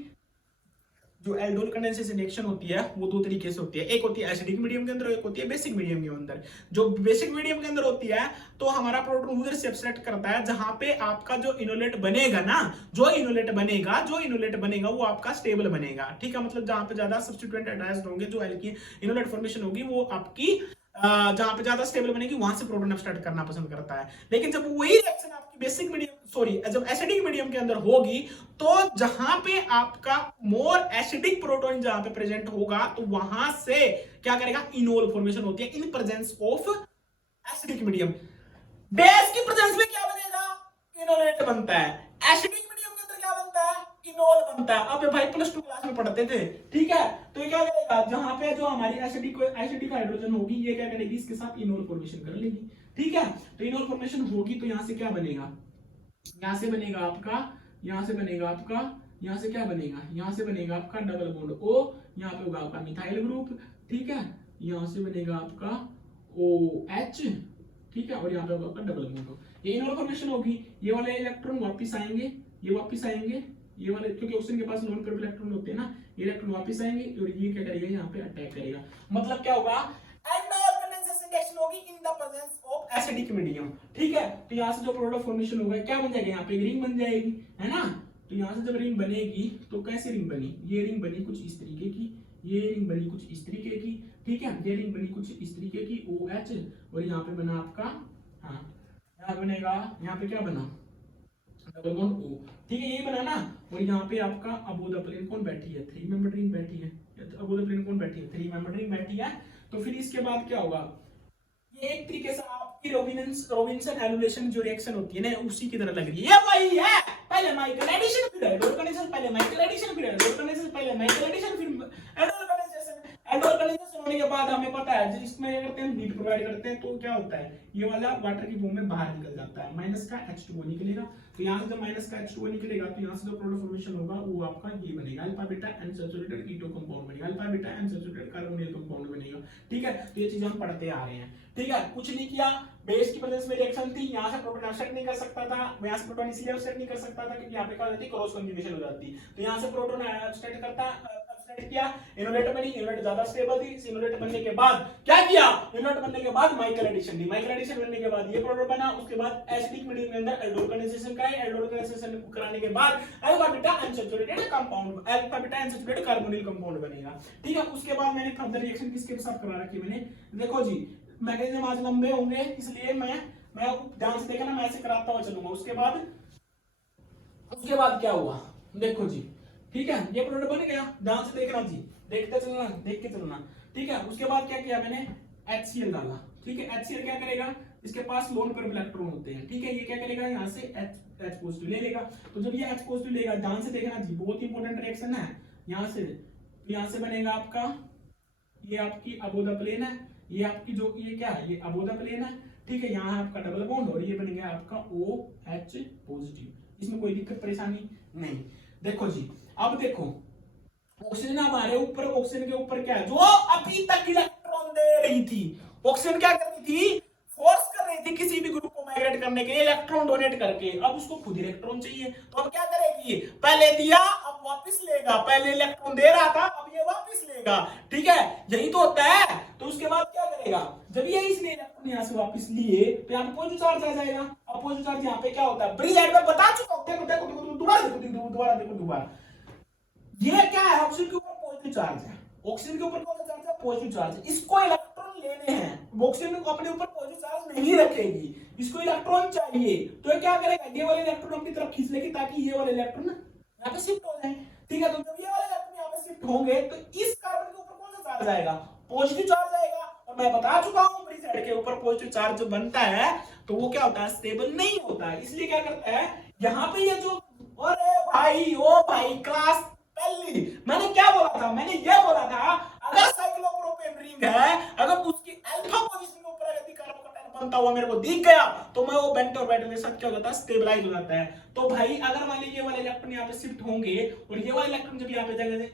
जो एल्डोल कंडेंसेशन रिएक्शन होती है वो दो तरीके से होती है, एक होती है एसिडिक मीडियम के अंदर, एक होती है बेसिक मीडियम के अंदर। जो बेसिक मीडियम के अंदर होती है तो हमारा प्रोटॉन उधर से सेलेक्ट करता है जहां पे आपका जो इनोलेट बनेगा ना, जो इनोलेट बनेगा वो आपका स्टेबल बनेगा, ठीक है, मतलब जहां पे ज्यादा सब्स्टिट्यूएंट अटैच्ड होंगे, जो की इनोलेट फॉर्मेशन होगी वो आपकी जहां पे ज्यादा स्टेबल बनेगी वहां से प्रोटॉन स्टार्ट करना पसंद करता है। लेकिन जब वही रिएक्शन आपकी बेसिक मीडियम, सॉरी, जब एसिडिक मीडियम के अंदर होगी तो जहां पे आपका मोर एसिडिक प्रोटॉन जहां पे प्रेजेंट होगा तो वहां से क्या करेगा, इनोल फॉर्मेशन होती है in presence of acidic medium. Base की प्रेजेंस में क्या बनेगा, इनोलेट बनता है, एसिडिक मीडियम के अंदर क्या बनता है, इनोल बनता है। अब भाई प्लस 2 क्लास में पढ़ते थे, ठीक है, तो ये क्या करेगा, जहां पे जो हमारी एसिडिक हाइड्रोजन होगी ये क्या करेगी, इसके साथ इनोल फॉर्मेशन कर लेगी, ठीक है। तो इनोल फॉर्मेशन होगी तो यहां से क्या बनेगा, यहां से बनेगा आपका, यहां से बनेगा आपका, यहां से क्या बनेगा, यहां से बनेगा आपका डबल बॉन्ड O, यहां पे होगा आपका मिथाइल ग्रुप, ठीक है, यहां से बनेगा आपका OH, ठीक है, और यहां पे होगा आपका डबल बॉन्ड O। ये इनोल फॉर्मेशन होगी, ये वाले इलेक्ट्रॉन वापस आएंगे, ये वापस आएंगे, ये वाले, क्योंकि ऑक्सीजन के पास लोन पेयर इलेक्ट्रॉन होते हैं ना, ये इलेक्ट्रॉन वापस आएंगे और ये क्या करेगा, यहाँ पे अटैक करेगा। मतलब क्या होगा, एंडोल कंडेंसेशन रिएक्शन होगी in the presence of acidic medium, ठीक है। तो यहाँ से जो प्रोडक्ट फॉर्मेशन होगा क्या बन जाएगा, यहाँ पे रिंग बन जाएगी, है ना। तो यहाँ से जब रिंग बनेगी तो कैसे रिंग बनी, ये रिंग बनी कुछ इस तरीके की, ये रिंग बनी कुछ इस तरीके की, ठीक है, ये रिंग बनी कुछ इस तरीके की OH, और यहाँ पे बना आपका, हाँ यहाँ बनेगा, यहाँ पे क्या बना, डबल बॉन्ड O, ठीक है, यही बना ना। और यहाँ पे आपका अबोध प्लेन कौन बैठी है, 3 मेंबर रिंग बैठी है, अबोध प्लेन कौन बैठी है, 3 मेंबर रिंग बैठी है। तो फिर इसके बाद क्या होगा, ये एक तरीके से आपकी रोबिन्सन एनुलेशन जो रिएक्शन होती है ना उसी की तरह लग रही है, ये वही है, पहले माइकल एडिशन फिर एल्डोल कंडेंसेशन, पहले माइकल एडिशन फिर एल्डोल कंडेंसेशन, पहले माइकल एडिशन फिर एल्डोल कंडेंसेशन। एल्डोल कंडेंसेशन होने के बाद हमें पता है जिसमें क्या करते हैं, हीट प्रोवाइड करते हैं, तो क्या होता है, ये वाला वाटर की फॉर्म में बाहर निकल जाता है, माइनस का H2O निकलेगा। तो यहाँ से जब माइनस का H2O निकलेगा तो यहाँ से जो प्रोडक्ट फॉर्मेशन होगा वो आपका ये बनेगा, अल्फा बीटा अनसैचुरेटेड कीटो कंपाउंड बनेगा, alpha beta unsaturated carbonyl compound बनेगा, ठीक है। तो ये चीजें हम पढ़ते आ रहे हैं, ठीक है, कुछ नहीं किया, बेस की प्रेजेंस में रिएक्शन थी, यहाँ से प्रोटॉन एक्सेप्ट नहीं कर सकता था, यहाँ से प्रोटॉन इसलिए एक्सेप्ट नहीं कर सकता था क्योंकि यहाँ पे क्या हो जाती, क्रॉस कंजुगेशन हो जाती। तो यहाँ से प्रोटॉन एक्सेप्ट करता, किया, इनोलेट बनी, इनोलेट ज्यादा स्टेबल थी, इनोलेट बनने के बाद क्या किया, इनोलेट बनने के बाद माइकल एडिशन दी, माइकल एडिशन बनने के बाद ये प्रोडक्ट बना, उसके बाद एसिडिक मीडियम के अंदर एल्डोल कंडेंसेशन कराई, एल्डोल कंडेंसेशन कराने के बाद alpha beta unsaturated compound, alpha beta unsaturated carbonyl compound बनेगा, ठीक है। उसके बाद मैंने फर्दर रिएक्शन किसके साथ करा रखी है मैंने, देखो जी, मैकेनिज्म आज लंबे होंगे इसलिए मैं ध्यान से देखना, मैं ऐसे कराता हुआ चलूंगा। उसके बाद क्या हुआ, देखो जी, ठीक है, ये प्रोडक्ट बन गया, ध्यान से देखना जी, देखते चलना, देख के चलना, ठीक है। उसके बाद क्या किया मैंने, HCl डाला, ठीक है, HCl क्या करेगा, इसके पास लोन पेयर इलेक्ट्रॉन होते हैं, ठीक है, ये क्या करेगा, यहाँ से H पॉजिटिव ले लेगा। तो जब ये H पॉजिटिव लेगा, ध्यान से देखना जी, बहुत इंपॉर्टेंट रिएक्शन है, यहाँ से बनेगा आपका, ये आपकी अबोध प्लेन है, ये आपकी जो ये क्या है, ये अबोध प्लेन है, ठीक है, यहाँ आपका डबल बॉन्ड और ये बन गया आपका OH पॉजिटिव, इसमें कोई दिक्कत परेशानी नहीं। देखो जी, अब देखो ऑक्सीजन हमारे ऊपर, ऑक्सीजन के ऊपर क्या है, जो अभी तक इलेक्ट्रॉन दे रही थी, ऑक्सीजन क्या कर रही थी, फोर्स कर रही थी किसी भी ग्रुप को माइग्रेट करने के लिए इलेक्ट्रॉन डोनेट करके, अब उसको खुद इलेक्ट्रॉन चाहिए, तो अब क्या करेगी, पहले दिया अब वापस लेगा, पहले इलेक्ट्रॉन दे रहा था अब ये वापस लेगा, ठीक है, यही तो होता है। तो उसके बाद क्या करेगा, जब ये इसने इलेक्ट्रॉन यहाँ से वापस लिए तो यहाँ पे पॉजिटिव चार्ज आ जाएगा। अब पॉजिटिव चार्ज यहाँ पे क्या होता है, ब्रिज साइड में बता चुका हूं, देखो देखो देखो दोबारा देखो दोबारा देखो दोबारा। ये क्या है, ऑक्सीजन के ऊपर पॉजिटिव चार्ज है, ऑक्सीजन के ऊपर कौन सा चार्ज है, पॉजिटिव चार्ज है। इसको इलेक्ट्रॉन लेने हैं, ऑक्सीजन को अपने ऊपर पॉजिटिव चार्ज नहीं रखेगी, इसको इलेक्ट्रॉन चाहिए, तो ये क्या करेगा, ये वाले इलेक्ट्रॉन अपनी तरफ खींच लेगी ताकि ये वाले इलेक्ट्रॉन यहाँ पे शिफ्ट हो जाए। ठीक है, तो जब ये वाले इलेक्ट्रॉन यहाँ पे शिफ्ट होंगे तो इस कार्बन के ऊपर कौन सा चार्ज आएगा, पॉजिटिव चार्ज आएगा। और मैं बता चुका हूं ब्रिज साइड के ऊपर पॉजिटिव चार्ज जो बनता है तो वो क्या होता है, स्टेबल नहीं होता है। इसलिए क्या करता है यहाँ पे ये जो, अरे भाई ओ भाई क्लास पहली मैंने क्या बोला था, मैंने ये बोला था अगर साइक्लोप्रोपेन रिंग है, अगर उसकी अल्फा पोजीशन के ऊपर यदि कार्बोकैटायन बनता हुआ मेरे को दिख गया तो मैं वो बेंट ऑर्बिटल के साथ क्या हो जाता है, स्टेबलाइज हो जाता है। तो भाई अगर मान लीजिए ये वाले इलेक्ट्रॉन यहाँ पे शिफ्ट होंगे और ये वाले इलेक्ट्रॉन जब यहाँ पे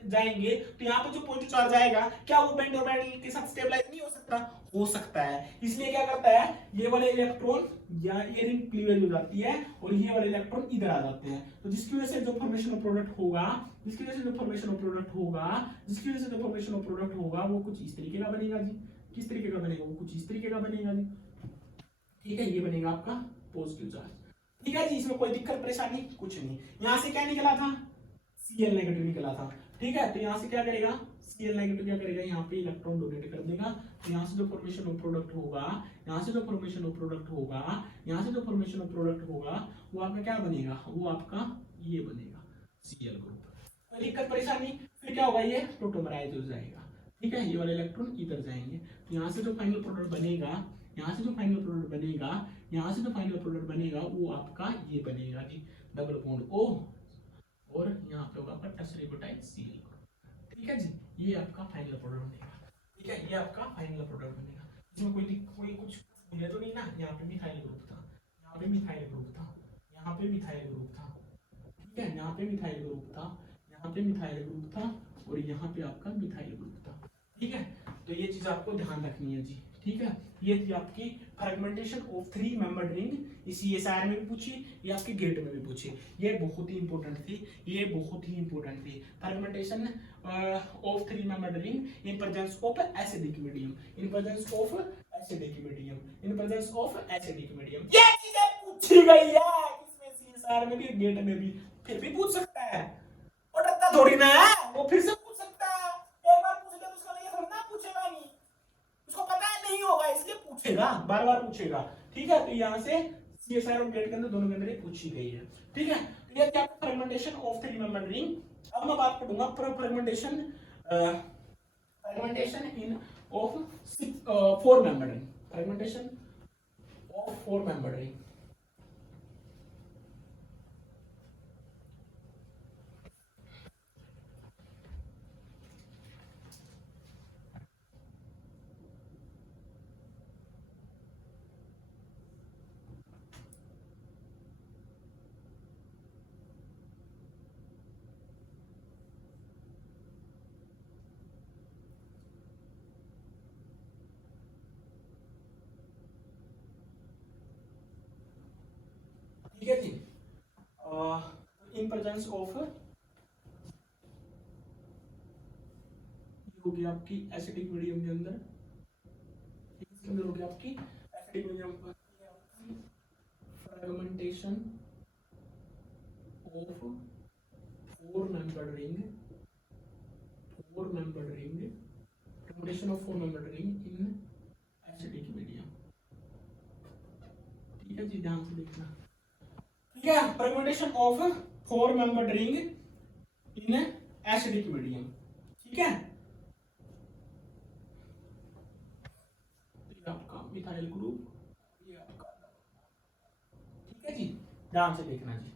जाएंगे तो यहाँ पे जो पॉजिटिव चार्ज आएगा क्या वो बेंट ऑर्बिटल के साथ स्टेबलाइज नहीं हो सकता, हो सकता है। इसलिए क्या करता है, ये वाले इलेक्ट्रॉन या ये रिंग क्लीवेज हो जाती है और ये वाले इलेक्ट्रॉन इधर आ जाते हैं। तो जिसकी वजह से जो फॉर्मेशन ऑफ प्रोडक्ट होगा, जिसकी वजह से जो फॉर्मेशन ऑफ प्रोडक्ट होगा, जिसकी वजह से जो फॉर्मेशन ऑफ प्रोडक्ट होगा वो कुछ इस तरीके का बनेगा जी। किस तरीके का बनेगा, वो कुछ इस तरीके का बनेगा जी। ठीक है, ये बनेगा आपका पॉजिटिव चार्ज। ठीक है जी, इसमें कोई दिक्कत परेशानी कुछ नहीं। यहां से क्या निकला था, Cl नेगेटिव निकला था। ठीक है, तो यहां से क्या करेगा, Cl नेगेटिव क्या करेगा, यहाँ पे इलेक्ट्रॉन डोनेट कर देगा। तो यहाँ से जो फॉर्मेशन ऑफ प्रोडक्ट होगा, यहाँ से जो फॉर्मेशन ऑफ प्रोडक्ट होगा, यहाँ से जो फॉर्मेशन ऑफ प्रोडक्ट होगा वो आपका क्या बनेगा, वो आपका ये बनेगा Cl ग्रुप। कोई दिक्कत परेशानी, फिर क्या होगा, ये टोटोमराइज हो जाएगा। ठीक है, ये वाले इलेक्ट्रॉन इधर जाएंगे। तो यहाँ से जो फाइनल प्रोडक्ट बनेगा, यहाँ से जो फाइनल प्रोडक्ट बनेगा, यहाँ से जो फाइनल प्रोडक्ट बनेगा वो आपका ये बनेगा जी, डबल बॉन्ड O और यहाँ पे होगा आपका टर्सरी ब्यूटाइल Cl ग्रुप। ठीक है जी, ये आपका फाइनल प्रोडक्ट बनेगा। ठीक है, ये आपका फाइनल प्रोडक्ट बनेगा। इसमें कोई कुछ भूले तो नहीं ना, यहाँ पे मिथाइल ग्रुप था, यहाँ पे मिथाइल ग्रुप था, यहाँ पे मिथाइल ग्रुप था। ठीक है, यहाँ पे मिथाइल ग्रुप था, यहाँ पे मिथाइल ग्रुप था और यहाँ पे आपका मिथाइल ग्रुप था। ठीक है, तो ये चीज आपको ध्यान रखनी है जी। ठीक है, ये थी आपकी फ्रेगमेंटेशन ऑफ 3 मेंबर्ड रिंग। इसी एसआर में भी पूछी, ये आपके गेट में भी पूछी, ये बहुत ही इंपॉर्टेंट थी, ये बहुत ही इंपॉर्टेंट थी। Fragmentation of 3 membered ring in presence of acidic medium, in presence of acidic medium, in presence of acidic medium. ये चीजें पूछी गई है इसमें, सीएसआर में भी, गेट में भी, फिर भी पूछ सकता है और डरता थोड़ी ना है, वो फिर से पूछ सकता है। एक बार पूछ लिया तो उसका नहीं थोड़ा पूछेगा नहीं, उसको पता नहीं होगा इसलिए पूछेगा, बार बार पूछेगा। ठीक है, तो यहाँ से सीएसआर और गेट के अंदर दोनों के अंदर पूछी गई है। ठीक है, तो ये क्या फ्रेगमेंटेशन ऑफ 3 मेंबर्ड रिंग। अब मैं बात करूंगा fragmentation in of 4 membered ring, fragmentation of 4 membered ring. ठीक है जी, इन प्रेजेंस ऑफ होगी आपकी एसिडिक मीडियम के अंदर, इसके अंदर होगी आपकी acidic medium fragmentation of 4 membered ring, 4 membered ring, fragmentation of 4 membered ring in acidic medium. ठीक है जी, ध्यान से देखना। ठीक है, fragmentation of 4 membered ring in acidic medium. ठीक है, ये आपका मिथाइल ग्रुप, ये आपका, ठीक है जी, ध्यान से देखना जी,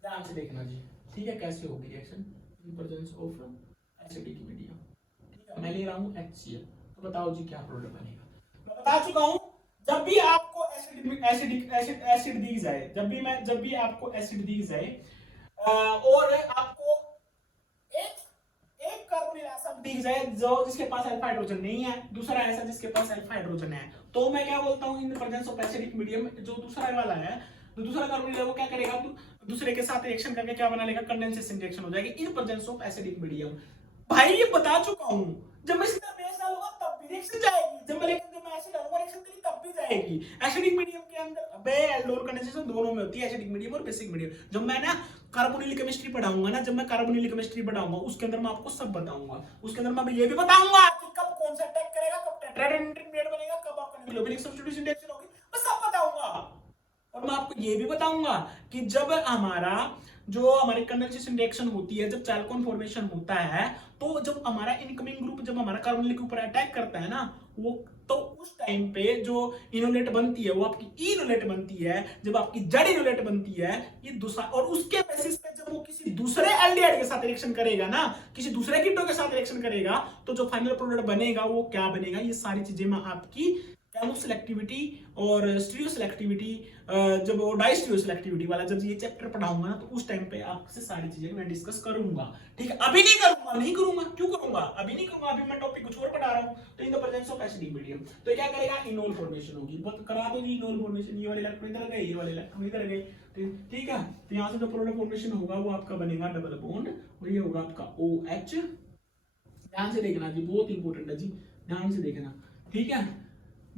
ध्यान से देखना जी। ठीक है, कैसे होगी reaction in presence of acidic medium. ठीक है, मैं ले रहा हूं HCl, तो बताओ जी क्या प्रोडक्ट बनेगा। मैं बता चुका हूं, जब भी आपको एसिड दी जाए, जब भी आपको एसिड दी जाए और आपको एक कार्बोनिल एसिड दी जाए जो जिसके पास अल्फा हाइड्रोजन नहीं है, दूसरा ऐसा जिसके पास अल्फा हाइड्रोजन है, तो मैं क्या बोलता हूं, in presence of acidic medium, जो दूसरा वाला है, जो दूसरा कार्बोनिल है वो क्या करेगा, दूसरे के साथ रिएक्शन करके क्या बना लेगा, कंडेंसेशन रिएक्शन हो जाएगी in presence of acidic medium. भाई ये बता चुका हूं, जब मैं इसका बेस डालूंगा तब भी रिएक्शन जाएगी, जब मैं जाएगी। एसिडिक मीडियम के अंदर अबे एल्डोल कंडेंसेशन दोनों में होती है, एसिडिक मीडियम और बेसिक मीडियम। जब मैं ना कार्बोनिल केमिस्ट्री पढ़ाऊंगा ना, जब मैं कार्बोनिल केमिस्ट्री पढ़ाऊंगा उसके अंदर मैं आपको सब बताऊंगा। उसके अंदर मैं ये भी बताऊंगा कि कब कौन सा अटैक करेगा, कब टेट्राहेड्रल इंटरमीडिएट बनेगा, कब आपका न्यूक्लियोफिलिक सब्स्टिट्यूशन रिएक्शन होगी, मैं सब बताऊंगा। और मैं आपको ये भी बताऊंगा कि जब हमारी कंडेंसेशन रिएक्शन होती है, जब चैल्कोन फॉर्मेशन होता है, तो जब हमारा इनकमिंग ग्रुप जब हमारा कार्बोनिल के ऊपर अटैक करता है ना, वो तो उस टाइम पे जो इनोलेट बनती है वो आपकी इनोलेट बनती है। जब आपकी जड़ इनोलेट बनती है ये दूसरा, और उसके बेसिस पे जब वो किसी दूसरे एल्डिहाइड के साथ रिएक्शन करेगा ना, किसी दूसरे कीटो के साथ रिएक्शन करेगा, तो जो फाइनल प्रोडक्ट बनेगा वो क्या बनेगा, ये सारी चीजें मैं आपकी केमो सिलेक्टिविटी और स्टीरियो सिलेक्टिविटी, जब वो डाइस्टीरियो सिलेक्टिविटी वाला जब ये चैप्टर पढ़ाऊंगा ना, तो उस टाइम पे आपसे सारी चीजें मैं डिस्कस करूंगा। ठीक है, अभी नहीं करूंगा, क्यों करूंगा, अभी नहीं करूंगा, अभी मैं टॉपिक कुछ और पढ़ा रहा हूं। तो in the presence of acidic medium तो क्या करेगा, इनोल फॉर्मेशन होगी। बहुत करा दो जी इनोल फॉर्मेशन, ये वाले इलेक्ट्रॉन इधर गए, ये वाले इलेक्ट्रॉन इधर गए, ठीक है। तो यहां से जो प्रोडक्ट फॉर्मेशन होगा वो आपका बनेगा डबल बॉन्ड, और ये होगा आपका OH। ध्यान से देखना जी, बहुत इंपॉर्टेंट है जी, ध्यान से देखना, ठीक है,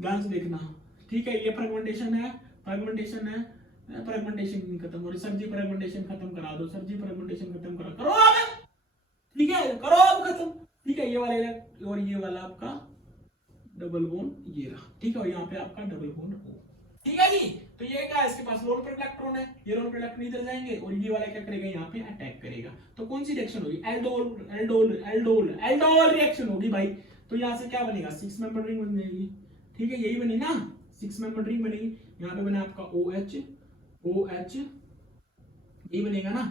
ध्यान से देखना, ठीक है। ये फ्रेगमेंटेशन है, फ्रेगमेंटेशन है, फ्रेगमेंटेशन नहीं खत्म हो रही सर जी, फ्रेगमेंटेशन खत्म करा दो सर जी, फ्रेगमेंटेशन खत्म करो अब, ठीक है, करो अब खत्म, ठीक है। ये वाले और ये वाला आपका डबल बॉन्ड ये रहा, ठीक है, और यहाँ पे आपका डबल बॉन्ड O, ठीक है जी। तो ये क्या है, इसके पास लोन पेयर इलेक्ट्रॉन है, ये लोन पेयर इलेक्ट्रॉन इधर जाएंगे और ये वाला क्या करेगा, यहाँ पे अटैक करेगा। तो कौन सी रिएक्शन होगी, aldol aldol aldol aldol reaction होगी भाई। तो यहाँ से क्या बनेगा, 6 मेंबर रिंग बन जाएगी, ठीक है, यही बनी ना, 6 मेंबर रिंग बनेगी। यहाँ पे बना आपका OH OH, यही बनेगा ना,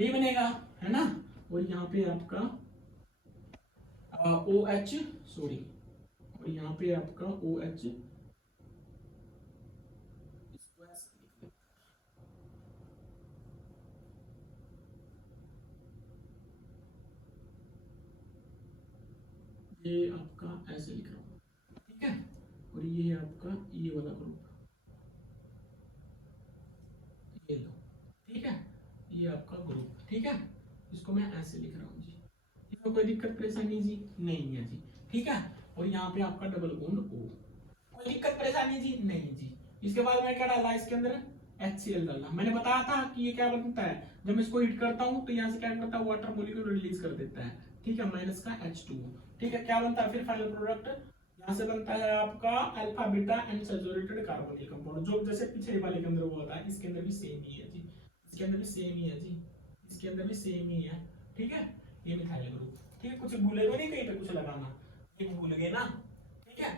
यही बनेगा, है ना। और यहाँ पे आपका OH सॉरी, और यहाँ पे आपका OH, ये आपका ऐसे लिख रहा हूँ, ठीक है। और ये है आपका ये वाला ग्रुप, ये लो, ठीक है, ये आपका ग्रुप, ठीक है। इसको मैं ऐसे लिख रहा हूँ जी, इसमें कोई दिक्कत परेशानी जी नहीं है जी, ठीक है। और यहाँ पे आपका डबल बॉन्ड O, कोई दिक्कत परेशानी जी नहीं जी। इसके बाद मैं क्या डाला, इसके अंदर HCl डाला। मैंने बताया था कि ये क्या बनता है, जब मैं इसको हीट करता हूँ तो यहाँ से क्या करता है, वाटर मॉलिक्यूल रिलीज कर देता है, ठीक है, माइनस का H2O, ठीक है। क्या बनता है फिर फाइनल प्रोडक्ट, यहाँ से बनता है आपका alpha beta and saturated carbonyl compound, जो जैसे पिछले वाले के अंदर वो होता है, इसके अंदर भी सेम ही है जी, इसके अंदर भी सेम ही है जी, इसके अंदर भी सेम ही है, ठीक है। ये मिथाइल ग्रुप, ठीक है, कुछ भूले तो नहीं कहीं पे कुछ लगाना, ये भूल गए ना, ठीक है,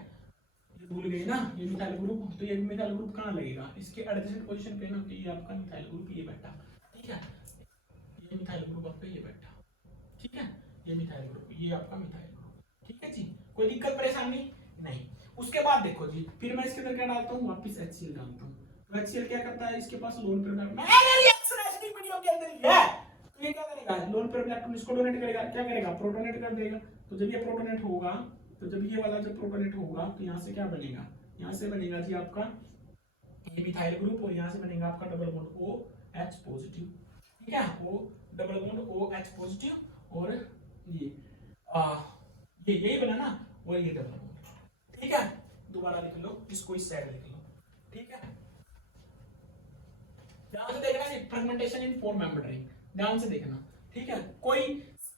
ये भूल गए ना, ये मिथाइल ग्रुप। तो ये मिथाइल ग्रुप कहाँ लगेगा, इसके एडजेसेंट पोजीशन पे ना, तो ये आपका मिथाइल ग्रुप ये बैठा, ठीक है, ये मिथाइल ग्रुप आपका ये बैठा, ठीक है, ये मिथाइल ग्रुप, ये आपका मिथाइल ग्रुप, ठीक है जी। कोई दिक्कत परेशानी नहीं। उसके बाद देखो जी, फिर मैं इसके अंदर क्या डालता हूँ, वापस HCl डालता हूँ। तो HCl क्या करता है, इसके पास lone pair reaction acidic medium के अंदर ही है, तो ये क्या करेगा, लोन पेयर इलेक्ट्रॉन इसको डोनेट करेगा, क्या करेगा, प्रोटोनेट कर देगा। तो जब ये प्रोटोनेट होगा, तो जब ये वाला जब प्रोटोनेट होगा, तो यहाँ से क्या बनेगा, यहाँ से बनेगा जी आपका ये मिथाइल ग्रुप, और यहाँ से बनेगा आपका डबल बॉन्ड OH पॉजिटिव, ठीक है, O double bond OH positive, और ये यही बना ना, और ये डबल बॉन्ड, ठीक है। दोबारा लिख लो, इसको इस साइड लिख लो, ठीक है। ध्यान से देखना, फ्रेगमेंटेशन इन 4 मेंबर रिंग, ध्यान से देखना, ठीक है। कोई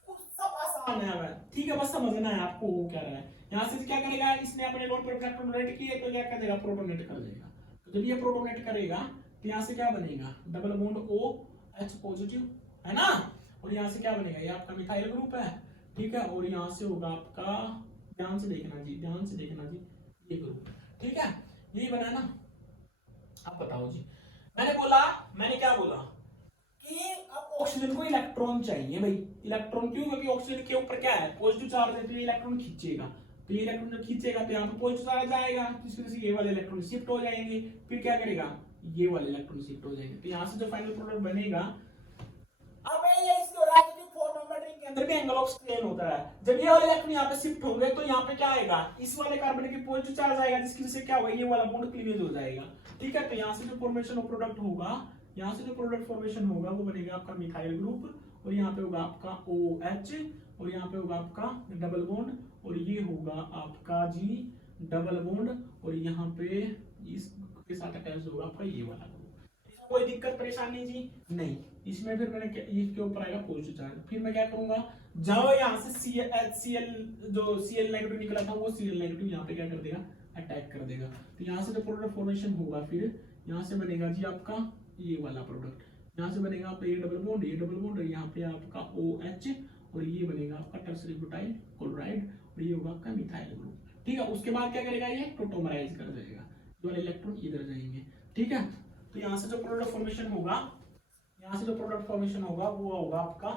सब आसान है, ठीक है, बस समझना है आपको वो क्या रहा है। यहाँ से क्या करेगा, इसने अपने लोन पर इलेक्ट्रॉन डोनेट किए, तो क्या कर देगा, प्रोटोनेट कर देगा। तो जब ये प्रोटोनेट करेगा, तो यहाँ से क्या बनेगा, डबल बॉन्ड OH पॉजिटिव, है ना। और यहाँ से क्या बनेगा, ये आपका मिथाइल ग्रुप है, ठीक है। और यहाँ से होगा आपका, ध्यान से देखना जी, ध्यान से देखना जी, ये ग्रुप, ठीक है, यही बना ना। अब बताओ जी, मैंने क्या बोला कि अब ऑक्सीजन को इलेक्ट्रॉन चाहिए भाई, इलेक्ट्रॉन क्यों, क्योंकि ऑक्सीजन के ऊपर क्या है, पॉजिटिव चार्ज है, तो ये इलेक्ट्रॉन खींचेगा। तो ये इलेक्ट्रॉन जब खींचेगा तो यहाँ पे पॉजिटिव चार्ज आएगा, जिसकी वजह से ये वाले इलेक्ट्रॉन शिफ्ट हो जाएंगे, फिर क्या करेगा, ये वाले इलेक्ट्रॉन शिफ्ट हो जाएंगे। तो यहाँ से जो फाइनल प्रोडक्ट बनेगा, अब ये इसके के अंदर भी एंगल ऑफ स्ट्रेन होता है। जब ये वाले इलेक्ट्रॉन यहाँ पे शिफ्ट होंगे, तो यहाँ पे क्या आएगा, इस वाले कार्बन के पॉजिटिव चार्ज आएगा, जिसकी वजह से क्या होगा, ये वाला बॉन्ड क्लीवेज हो जाएगा, ठीक है। तो यहाँ से जो फॉर्मेशन ऑफ प्रोडक्ट होगा, यहाँ से जो प्रोडक्ट फॉर्मेशन होगा वो बनेगा आपका मिथाइल ग्रुप, और यहाँ पे होगा आपका OH, और यहाँ पे होगा आपका डबल बॉन्ड, और ये होगा आपका जी डबल बॉन्ड और यहाँ पे इसके साथ अटैच होगा आपका ये वाला ग्रुप। इसमें कोई दिक्कत परेशानी जी नहीं। इसमें फिर मैंने इसके ऊपर आएगा पॉजिटिव चार्ज, फिर मैं क्या करूंगा, जब यहाँ से Cl जो Cl नेगेटिव निकला था वो Cl नेगेटिव यहाँ पे क्या कर देगा, अटैक कर देगा। तो यहाँ से जो प्रोडक्ट फॉर्मेशन होगा फिर यहाँ से बनेगा जी आपका ये वाला प्रोडक्ट, यहाँ से बनेगा आपका ये डबल बॉन्ड, ये डबल बॉन्ड, और यहाँ पे आपका OH, और ये बनेगा आपका टर्सरी ब्यूटाइल क्लोराइड, और ये होगा आपका मिथाइल ग्रुप। ठीक है, उसके बाद क्या करेगा, ये टोटोमराइज कर देगा, ये वाले इलेक्ट्रॉन इधर जाएंगे। ठीक है, तो यहाँ से जो प्रोडक्ट फॉर्मेशन होगा, यहाँ से जो प्रोडक्ट फॉर्मेशन होगा वो होगा आपका,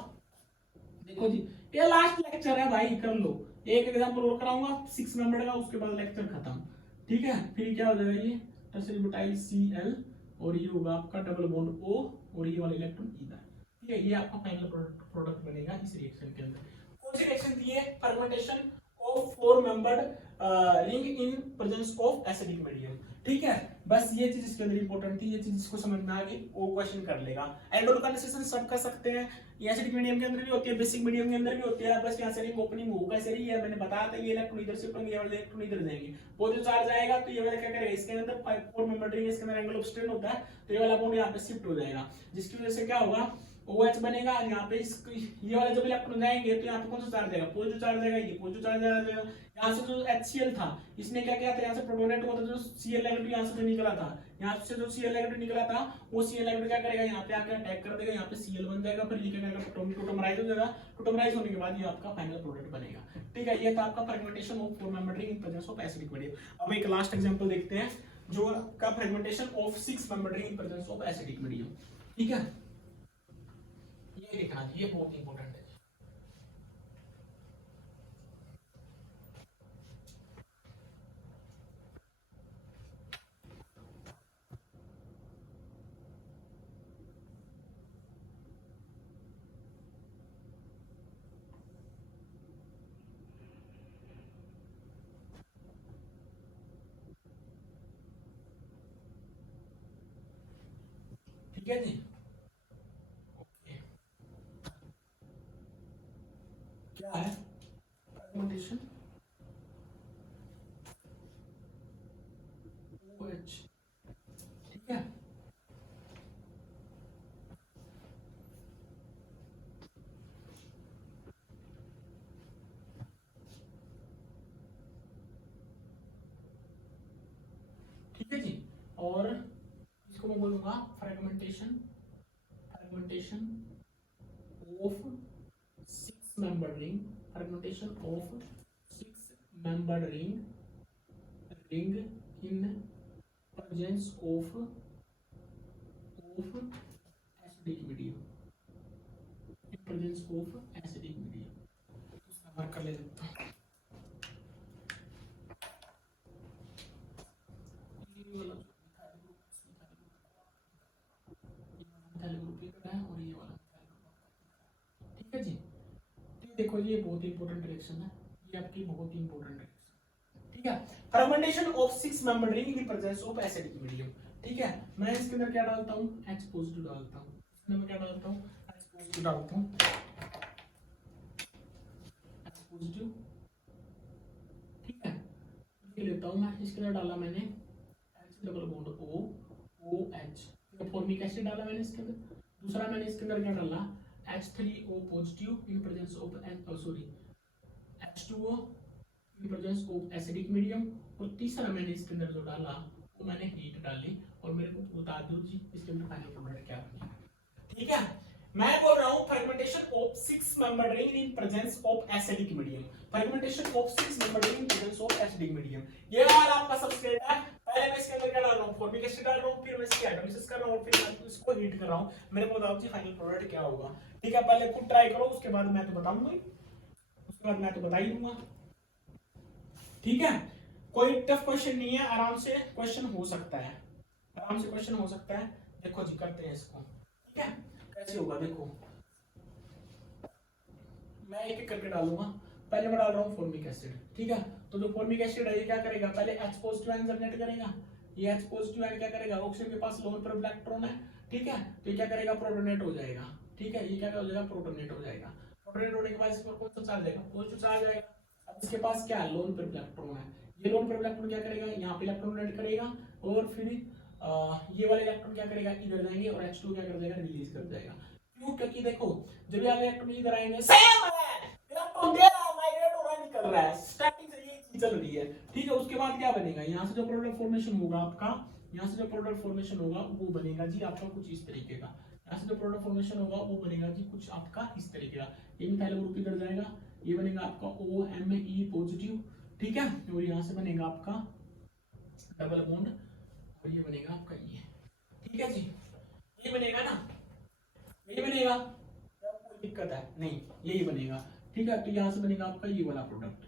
देखो जी ये लास्ट लेक्चर है भाई, कर लो, एक एग्जांपल और कराऊंगा 6 मेंबर का, उसके बाद लेक्चर खत्म। ठीक है, फिर क्या हो जाएगा, ये टर्सरी ब्यूटाइल Cl, और ये होगा आपका डबल बॉन्ड O, और ये वाला इलेक्ट्रॉन इधर। ठीक है, ये आपका फाइनल प्रोडक्ट बनेगा इस रिएक्शन के अंदर। कौन सी रिएक्शन दी है, fermentation of 4 membered ring in presence of acidic medium. ठीक है, बस ये चीज इसके अंदर इंपॉर्टेंट थी, ये चीज इसको समझ में आ गई, वो क्वेश्चन कर लेगा। एल्डोल कंडेंसेशन सब कर सकते हैं, ये एसिडिक मीडियम के अंदर भी होती है, बेसिक मीडियम के अंदर भी होती है, बस यहाँ से रिंग ओपनिंग हो कैसे रही है मैंने बताया था, ये इलेक्ट्रॉन इधर शिफ्ट होंगे, ये वाले इलेक्ट्रॉन इधर जाएंगे, पॉजिटिव चार्ज आएगा तो ये वाला क्या करेगा, इसके अंदर 4 मेंबर रिंग, इसके अंदर एंगल ऑफ स्ट्रेन होता है, तो ये वाला बॉन्ड यहाँ पे शिफ्ट हो जाएगा, जिसकी वजह से क्या होगा, OH बनेगा, यहाँ पे ये वाले जब इलेक्ट्रॉन जाएंगे तो यहाँ पे कौन सा चार्ज आएगा, पॉजिटिव चार्ज आएगा, ये पॉजिटिव चार्ज आएगा। यहाँ से जो HCl था इसने क्या किया था, यहाँ से प्रोटोनेट हुआ था, जो Cl नेगेटिव यहाँ से जो निकला था, यहाँ से जो Cl नेगेटिव निकला था वो Cl नेगेटिव क्या करेगा, यहाँ पे आकर अटैक कर देगा, यहाँ पे Cl बन जाएगा, फिर ये क्या करेगा, टोटोमराइज हो जाएगा, टोटोमराइज होने के बाद ये आपका फाइनल प्रोडक्ट बनेगा। ठीक है, ये था आपका fragmentation of 4 member ring in presence of acidic medium. अब एक लास्ट एग्जांपल देखते हैं जो का fragmentation of 6 member ring in presence of acidic medium. ठीक है, ये देखना जी, ये बहुत इंपॉर्टेंट है। ठीक है जी, ओके, क्या है फ्रेगमेंटेशन OH। ठीक है, ठीक है जी, और इसको मैं बोलूंगा fragmentation of 6 member ring, fragmentation of 6 member ring in presence of acidic medium, in presence of acidic medium. इसका मार्क कर लेते हैं, ये वाला मिथाइल ग्रुप ये है, और ये वाला मिथाइल ग्रुप। ठीक है जी, तो देखो ये बहुत इंपॉर्टेंट रिएक्शन है, ये आपकी बहुत इंपॉर्टेंट रिएक्शन। ठीक है, fermentation of 6 member ring in presence of acidic medium. ठीक है, मैं इसके अंदर क्या डालता हूं, H पॉजिटिव डालता हूं, इसके अंदर मैं क्या डालता हूं, H पॉजिटिव डालता हूं, H पॉजिटिव। ठीक है, ये लेता हूं मैं, इसके अंदर डाला मैंने H double bond O OH, formic acid डाला मैंने इसके अंदर। दूसरा मैंने इसके अंदर क्या डाला, H3O positive in presence of H2O in presence of acidic medium. और तीसरा मैंने इसके अंदर जो डाला वो मैंने हीट डाली, और मेरे को बता दो जी इसके अंदर फाइनल प्रोडक्ट क्या बनेगा। ठीक है, मैं बोल रहा हूं fragmentation of 6 member ring in presence of acidic medium, fragmentation of 6 member ring in presence of acidic medium. ये वाला आपका सबस्ट्रेट है, पहले मैं इसके अंदर क्या डाल रहा हूं, फॉर्मिक एसिड डाल रहा हूं, फिर मैं इसकी हाइड्रोलिसिस कर रहा हूं, फिर मैं इसको हीट कर रहा हूं, मेरे को बताओ जी फाइनल प्रोडक्ट क्या होगा। ठीक है, पहले खुद ट्राई करो, उसके बाद मैं तो बताऊंगा, उसके बाद मैं तो बता ही दूंगा। ठीक है, कोई टफ क्वेश्चन नहीं है, आराम से क्वेश्चन हो सकता है, आराम से क्वेश्चन हो सकता है। देखो जी करते हैं इसको। ठीक है, कैसे होगा देखो, मैं एक एक करके डालूंगा। पहले मैं डाल रहा हूँ फॉर्मिक एसिड। ठीक है, तो जो फॉर्मिक एसिड है ये क्या करेगा, पहले H पॉजिटिव आयन जनरेट करेगा, ये H पॉजिटिव आयन क्या करेगा, ऑक्सीजन के पास लोन पर इलेक्ट्रॉन है। ठीक है, तो ये क्या करेगा, प्रोटोनेट हो जाएगा। ठीक है, ये क्या हो जाएगा, प्रोटोनेट हो जाएगा। प्रोटोनेट होने के बाद इस पर कौन सा चार्ज आएगा, पॉजिटिव चार्ज आएगा। अब इसके पास क्या है, लोन पर इलेक्ट्रॉन है, ये लोन पेयर इलेक्ट्रॉन क्या करेगा, यहाँ पे इलेक्ट्रॉन डोनेट करेगा और फिर ये वाले इलेक्ट्रॉन क्या करेगा, इधर जाएंगे और H2 क्या कर देगा, रिलीज कर जाएगा। क्यों? क्योंकि देखो जब ये वाले इलेक्ट्रॉन इधर आएंगे, सेम है, इलेक्ट्रॉन दे रहा है, माइग्रेट हो रहा है, निकल रहा है, स्टार्टिंग से ये चीज चल रही है, ठीक है। उसके बाद क्या बनेगा, यहाँ से जो प्रोडक्ट फॉर्मेशन होगा आपका, यहाँ से जो प्रोडक्ट फॉर्मेशन होगा वो बनेगा जी आपका कुछ इस तरीके का। यहाँ से जो प्रोडक्ट फॉर्मेशन होगा वो बनेगा जी कुछ आपका इस तरीके का। ये मिथाइल ग्रुप इधर जाएगा, ये बनेगा आपका OMe पॉजिटिव, ठीक है। और यहाँ से बनेगा आपका डबल बॉन्ड और ये बनेगा आपका ये, ठीक है जी। ये बनेगा ना, यही बनेगा, कोई दिक्कत है नहीं, यही बनेगा, ठीक है। तो यहाँ से बनेगा आपका ये वाला प्रोडक्ट,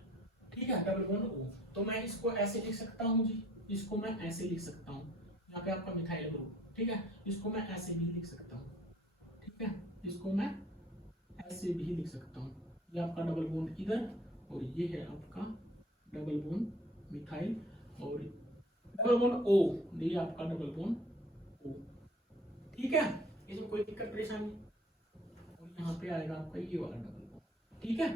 ठीक है, डबल बॉन्ड O। तो मैं इसको ऐसे लिख सकता हूँ जी, इसको मैं ऐसे लिख सकता हूँ, यहाँ पे आपका मिथाइल ग्रुप, ठीक है। इसको मैं ऐसे भी लिख सकता हूँ, ठीक है, इसको मैं ऐसे भी लिख सकता हूँ। ये आपका डबल बॉन्ड इधर और ये है आपका डबल बॉन्ड मिथाइल और डबल बॉन्ड O, ये आपका डबल बॉन्ड O, ठीक है। इसमें कोई दिक्कत परेशानी। और यहाँ पे आएगा आपका ये वाला डबल बॉन्ड, ठीक है।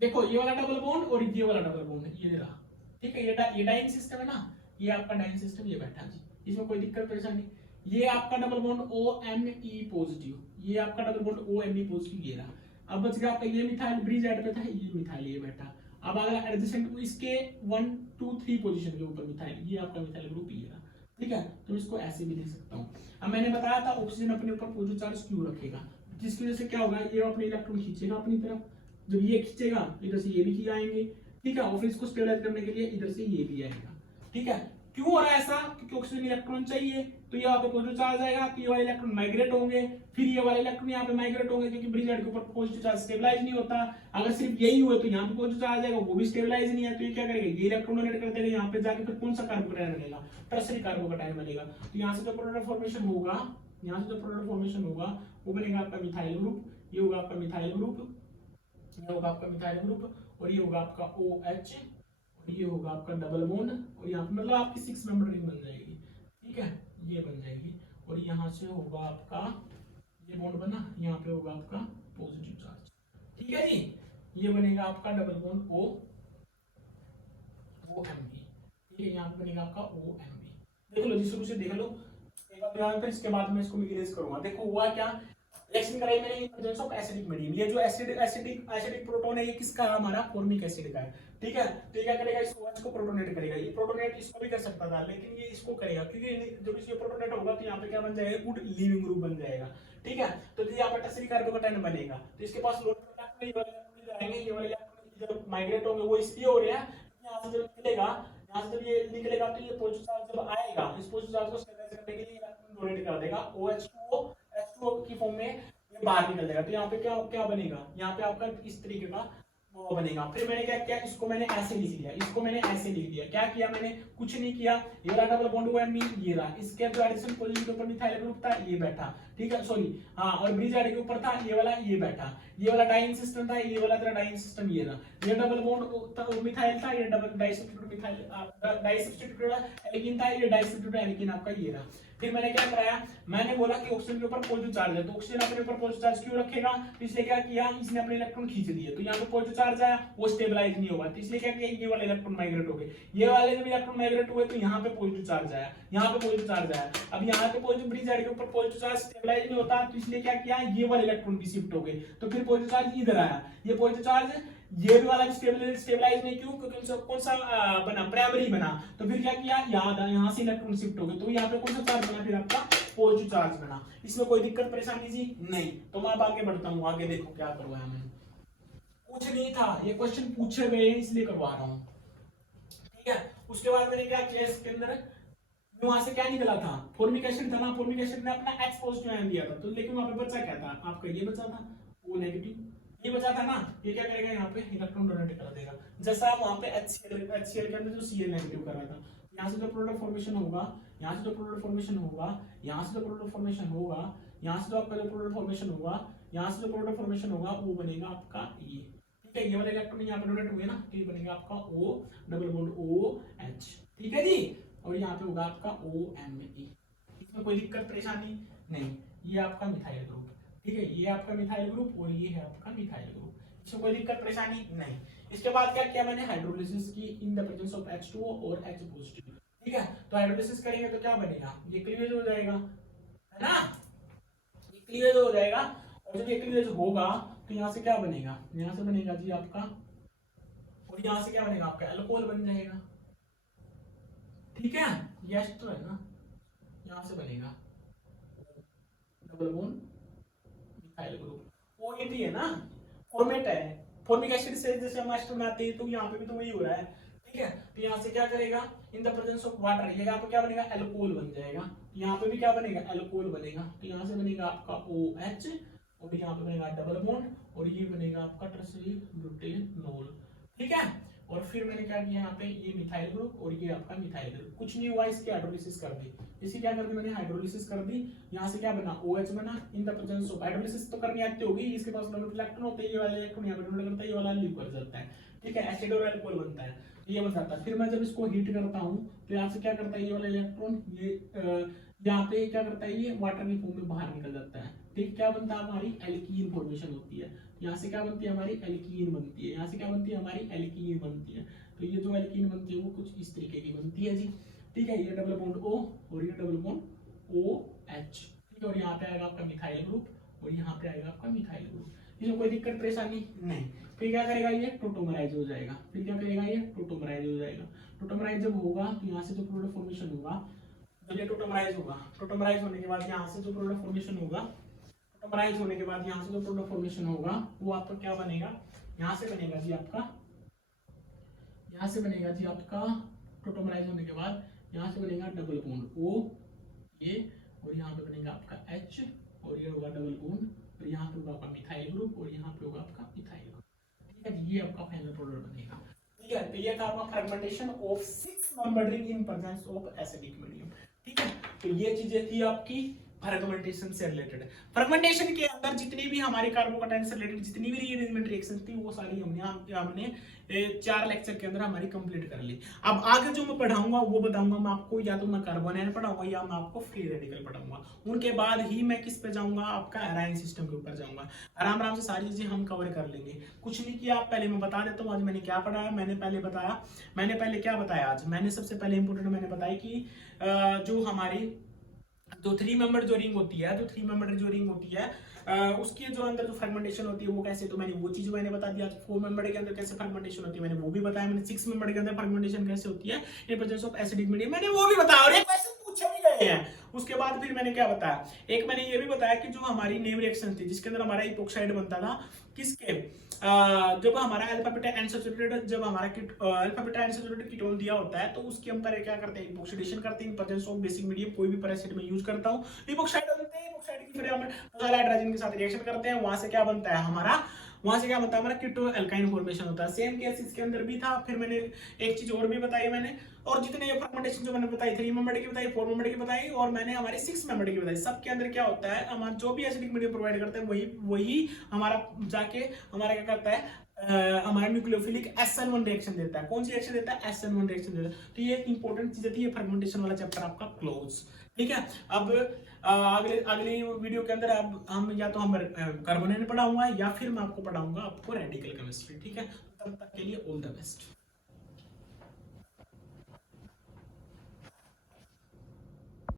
देखो ये वाला डबल बॉन्ड और ये वाला डबल बॉन्ड ये रहा, ठीक है। ये डाइंग सिस्टम है ना, ये आपका डाइंग सिस्टम ये बैठा जी, इसमें कोई दिक्कत परेशानी। ये आपका डबल बॉन्ड OMe पॉजिटिव, ये आपका डबल बॉन्ड OMe पॉजिटिव ये रहा। अब बच गया आपका ये मिथाइल ब्रिज एड पे था, ये मिथाइल ये बैठा। अब अगला एडजेसेंट इसके 1 2 3 पोजीशन के ऊपर मिथाइल, ये आपका मिथाइल ग्रुप ये रहा, ठीक है। तो इसको ऐसे भी लिख सकता हूँ। अब मैंने बताया था ऑक्सीजन अपने ऊपर पॉजिटिव चार्ज क्यों रखेगा, जिसकी वजह से क्या होगा, ये अपने इलेक्ट्रॉन खींचेगा अपनी तरफ, जब ये खींचेगा इधर से ये भी खींचाएंगे, ठीक है। और फिर इसको स्टेबलाइज करने के लिए इधर से ये भी आएगा, ठीक है। क्यों हो रहा है ऐसा, क्योंकि ऑक्सीजन इलेक्ट्रॉन चाहिए, तो यहाँ पे पॉजिटिव चार्ज आएगा, तो ये वाले इलेक्ट्रॉन माइग्रेट होंगे, फिर ये वाले इलेक्ट्रॉन यहाँ पे माइग्रेट होंगे, क्योंकि ब्रिज हेड के ऊपर पॉजिटिव चार्ज स्टेबलाइज नहीं होता। अगर सिर्फ यही हुए तो यहाँ पे पॉजिटिव चार्ज आएगा, वो भी स्टेबलाइज नहीं है, तो ये क्या करेगा, ये इलेक्ट्रॉन डोनेट कर देगा, यहाँ पे जाके फिर कौन सा कार्बोकैटायन बनेगा, टर्सरी कार्बोकैटायन बनेगा। तो यहाँ से जो प्रोडक्ट फॉर्मेशन होगा, यहाँ से जो प्रोडक्ट फॉर्मेशन होगा वो बनेगा आपका मिथाइल ग्रुप, ये होगा आपका मिथाइल ग्रुप, ये होगा आपका मिथाइल ग्रुप और ये होगा आपका OH और ये होगा आपका डबल बॉन्ड और यहाँ पे मतलब आपकी 6 मेंबर रिंग बन जाएगी, ठीक है, ये बन जाएगी। और यहाँ से होगा आपका ये बॉन्ड बना, यहाँ पे होगा आपका पॉजिटिव चार्ज, ठीक है जी। ये बनेगा आपका डबल बॉन्ड OMe, ठीक है, यहाँ पे बनेगा आपका OMe। देख लो जी, शुरू से देख लो एक बार ध्यान, फिर इसके बाद मैं इसको इरेज करूंगा। देखो हुआ क्या, रिएक्शन कराई मैंने in presence of acidic medium. ये जो एसिडिक प्रोटॉन है ये किसका है, हमारा फॉर्मिक एसिड का है, ठीक है। तो ये क्या करेगा, इसको OH को प्रोटोनेट करेगा। ये प्रोटोनेट इसको भी कर सकता था, लेकिन ये इसको करेगा, क्योंकि जब इसको प्रोटोनेट होगा तो यहाँ पे क्या बन जाएगा, गुड लिविंग ग्रुप बन जाएगा, ठीक है। तो यहाँ पे टर्सरी कार्बोकैटायन बनेगा, तो इसके पास लोड प्रोडक्ट नहीं बनेगा, ये वाले जब माइग्रेट होंगे वो इसलिए हो रहे हैं, यहाँ से जब निकलेगा, यहाँ से जब ये निकलेगा तो ये पॉजिटिव चार्ज जब आएगा, इस पॉजिटिव चार्ज को स्टेबलाइज करने के लिए इलेक्ट्रॉन डोनेट कर देगा, H2O की फॉर्म में ये बाहर निकल जाएगा। तो यहाँ पे क्या क्या बनेगा, यहाँ पे आपका इस तरीके का वो बनेगा। फिर मैंने क्या किया, इसको मैंने ऐसे लिख दिया, इसको मैंने ऐसे लिख दिया। क्या किया मैंने, कुछ नहीं किया। ये वाला डबल बॉन्ड OMe ये रहा, इसके जो एडिशन पोजीशन के ऊपर मिथाइल ग्रुप था ये बैठा, ठीक है, सॉरी हाँ, और ब्रिज एड के ऊपर था ये वाला ये बैठा, ये वाला डाइंग सिस्टम था, ये वाला तेरा डाइंग सिस्टम ये रहा। ये डबल बॉन्ड मिथाइल था, ये डबल डाइसब्स्टिट्यूट मिथाइल डाइसब्स्टिट्यूट एल्कीन था, ये डाइसब्स्टिट्यूट एल्कीन आपका ये रहा। फिर मैंने क्या कराया, मैंने बोला कि ऑक्सीजन के ऊपर पॉजिटिव चार्ज है, तो ऑक्सीजन अपने ऊपर पॉजिटिव चार्ज क्यों रखेगा, तो इसलिए क्या किया, इसने अपने इलेक्ट्रॉन खींच दिए, तो यहाँ पे पॉजिटिव चार्ज आया, वो स्टेबलाइज नहीं होगा, तो इसलिए क्या किया, ये वाले इलेक्ट्रॉन माइग्रेट हो गए। ये वाले जब इलेक्ट्रॉन माइग्रेट हुए तो यहाँ पे पॉजिटिव चार्ज आया, यहाँ पे पॉजिटिव चार्ज आया। अब यहाँ पे पॉजिटिव ब्रिज एड के ऊपर पॉजिटिव चार्ज स्टेबलाइज नहीं होता, तो इसलिए क्या किया, ये वाले इलेक्ट्रॉन भी शिफ्ट हो गए, तो फिर पॉजिटिव चार्ज इधर आया। ये पॉजिटिव चार्ज ये भी वाला स्टेबलाइज नहीं, क्यों, क्योंकि कौन सा बना, प्राइमरी बना, तो फिर क्या किया, यहाँ से इलेक्ट्रॉन शिफ्ट हो गए, तो यहाँ पे कौन सा चार्ज बना, फिर आपका पॉजिटिव चार्ज बना। इसमें कोई दिक्कत परेशानी जी नहीं। तो मैं अब आगे बढ़ता हूँ, आगे देखो क्या करवाया मैंने, कुछ नहीं था, ये क्वेश्चन पूछे गए इसलिए करवा रहा हूँ, ठीक है। उसके बाद मैंने क्या किया, इसके अंदर वहां से क्या निकला था, फॉर्मिक एसिड था ना, फॉर्मिक एसिड ने अपना H पॉजिटिव आयन दिया था, तो लेकिन वहां पे बचा क्या था आपका, ये बचा था O नेगेटिव, ये बचा था ना, ये क्या करेगा, यहाँ पे इलेक्ट्रॉन डोनेट कर देगा, जैसा वहां पे HCl के अंदर जो Cl नेगेटिव कर रहा था। यहाँ से जो प्रोडक्ट फॉर्मेशन होगा, यहाँ से जो प्रोडक्ट फॉर्मेशन होगा, यहाँ से जो प्रोडक्ट फॉर्मेशन होगा, यहाँ से जो आपका जो प्रोडक्ट फॉर्मेशन होगा, यहाँ से जो प्रोडक्ट फॉर्मेशन होगा वो बनेगा आपका ये, ठीक है। ये वाले इलेक्ट्रॉन यहाँ पे डोनेट हुए ना, तो ये बनेगा आपका O डबल बॉन्ड OH, ठीक है जी। और यहाँ पे होगा आपका OMe, इसमें कोई दिक्कत परेशानी नहीं। ये आपका मिथाइल ग्रुप, ठीक है, ये आपका मिथाइल ग्रुप और ये है आपका मिथाइल ग्रुप, इसमें कोई दिक्कत परेशानी नहीं। इसके बाद क्या किया मैंने, हाइड्रोलिसिस की in the presence of H2O और H पॉजिटिव। ठीक है, तो हाइड्रोलिसिस करेंगे तो क्या बनेगा, ये क्लीवेज हो जाएगा, है ना, ये क्लीवेज हो जाएगा। और जब ये क्लीवेज होगा तो यहाँ से क्या बनेगा, यहाँ से बनेगा जी आपका, और यहाँ से क्या बनेगा आपका, अल्कोहल बन जाएगा। ठीक है, ये एस्टर है ना, यहाँ से बनेगा double bond methyl group. OET है ना, फॉर्मेट है, फॉर्मिक एसिड से जैसे हम एस्टर बनाते हैं, तो यहाँ पे भी तो वही हो रहा है। ठीक है, तो यहाँ से क्या करेगा, in the presence of water, ये यहाँ पे क्या बनेगा, अल्कोहल बन जाएगा। यहाँ पे भी क्या बनेगा, अल्कोहल बनेगा। तो यहाँ से बनेगा आपका OH, और यहाँ पे बनेगा डबल बॉन्ड, और ये बनेगा आपका टर्सरी ब्यूटेनॉल। ठीक है, और फिर मैंने क्या किया, यहाँ पे ये मिथाइल ग्रुप और ये आपका मिथाइल ग्रुप, कुछ नहीं हुआ, इसकी हाइड्रोलिसिस कर दी। इसकी क्या कर दी मैंने, हाइड्रोलिसिस कर दी। यहाँ से क्या बना, OH बना in the presence of, hydrolysis तो करनी आती होगी, इसके पास डबल इलेक्ट्रॉन होते हैं, ये वाला इलेक्ट्रॉन यहाँ पे डोनेट करता है, ये वाला लीव कर जाता है। ठीक है, एसिड और अल्कोहल बनता है, ये बन जाता है। फिर मैं जब इसको हीट करता हूँ तो यहाँ से क्या करता है, ये वाला इलेक्ट्रॉन ये यहाँ पे क्या करता है, ये वाटर की फॉर्म में बाहर निकल जाता है। ठीक, क्या बनता है, हमारी एल्कीन फॉर्मेशन होती है। यहाँ से क्या बनती है, हमारी एल्कीन बनती है। यहाँ से क्या बनती है, हमारी एल्कीन बनती है। तो ये जो एल्कीन बनती है वो कुछ इस तरीके की बनती है जी। ठीक है, ये डबल बॉन्ड O और ये डबल बॉन्ड OH। ठीक है, और यहाँ पे आएगा आपका मिथाइल ग्रुप, और यहाँ पे आएगा आपका मिथाइल ग्रुप। इसमें कोई दिक्कत परेशानी नहीं। फिर क्या करेगा, ये टोटोमराइज हो जाएगा। फिर क्या करेगा, ये टोटोमराइज हो जाएगा। टोटोमराइज जब होगा तो यहाँ से जो प्रोडक्ट फॉर्मेशन होगा, जब ये टोटोमराइज होगा, टोटोमराइज होने के बाद यहाँ से जो प्रोडक्ट फॉर्मेशन होगा, टोटोमराइज होने के बाद यहाँ से जो प्रोडक्ट फॉर्मेशन होगा वो आपका क्या बनेगा, यहाँ से बनेगा जी आपका, यहाँ से बनेगा जी आपका, टोटोमराइज होने के बाद यहाँ से बनेगा डबल बॉन्ड O ये, और यहाँ पे बनेगा आपका H, और ये होगा डबल बॉन्ड, और यहाँ पे होगा आपका मिथाइल ग्रुप, और यहाँ पे होगा आपका मिथाइल ग्रुप। ठीक है, ये आपका फाइनल प्रोडक्ट बनेगा। ठीक है, तो ये था आपका fragmentation of 6 membered ring in presence of acidic medium. ठीक है, तो ये चीजें थी आपकी फ्रेगमेंटेशन से रिलेटेड। फ्रेगमेंटेशन के अंदर जितनी भी हमारी कार्बोकैटायन से रिलेटेड जितनी भी रीअरेंजमेंट रिएक्शन थी वो सारी हमने 4 लेक्चर के अंदर हमारी कंप्लीट कर ली। अब आगे जो मैं पढ़ाऊंगा वो बताऊंगा मैं आपको, या तो मैं कार्बन आयन पढ़ाऊंगा या मैं आपको फ्री रेडिकल पढ़ाऊंगा। उनके बाद ही मैं किस पे जाऊंगा, आपका एराइन सिस्टम के ऊपर जाऊंगा। आराम आराम से सारी चीजें हम कवर कर लेंगे। कुछ नहीं किया, पहले मैं बता देता हूँ आज मैंने क्या पढ़ाया। मैंने पहले क्या बताया आज, मैंने सबसे पहले इंपोर्टेंट मैंने बताया कि जो हमारी जो 3 मेंबर जो रिंग होती है, उसके जो अंदर जो फ्रेगमेंटेशन होती है वो कैसे, तो मैंने वो चीज मैंने बता दिया। 4 मेंबर के अंदर कैसे फ्रेगमेंटेशन होती है मैंने वो भी बताया। मैंने 6 मेंबर के अंदर फ्रेगमेंटेशन कैसे होती है in presence of acidic medium, मैंने वो भी बताया। और एक क्वेश्चन पूछे भी गए हैं। उसके बाद फिर मैंने क्या बताया, एक मैंने ये भी बताया कि जो हमारी नेम रिएक्शन थी जिसके अंदर हमारा इपोक्साइड बनता था, किसके, जब हमारा अल्फा बीटा एनसैचुरेटेड, जब हमारा अल्फा बीटा एनसैचुरेटेड कीटोन दिया होता है तो उसकी हम क्या करते हैं, इपोक्सिडेशन करते हैं in presence of basic medium. कोई भी पैरासिट में यूज करता हूं, इपोक्साइड बनते हैं, इपोक्साइड की फिर हम हाइड्रोजन के साथ रिएक्शन करते हैं, वहां से क्या बनता है हमारा, कीटो एल्काइन फॉर्मेशन होता है। सेम केस इसके अंदर भी था। फिर मैंने एक चीज और भी बताई मैंने, और जितने ये फ्रेगमेंटेशन जो मैंने बताई 3 मेंबर की बताई, 4 मेंबर की बताई, और मैंने हमारे 6 मेंबर की बताई। सबके अंदर क्या होता है, हमारा जो भी एसिडिक मीडियम प्रोवाइड करते हैं वही हमारा जाके हमारा क्या करता है, हमारा न्यूक्लियोफिलिक SN1 रिएक्शन देता है। कौन सी रिएक्शन देता है, SN1 रिएक्शन देता है। तो ये इंपॉर्टेंट चीजें थी, ये फ्रेगमेंटेशन वाला चैप्टर आपका क्लोज। ठीक है, अब अगले वीडियो के अंदर अब हम या तो हम कार्बन पढ़ाऊंगा या फिर मैं आपको पढ़ाऊंगा आपको रेडिकल केमिस्ट्री। ठीक है, तब तक के लिए ऑल द बेस्ट।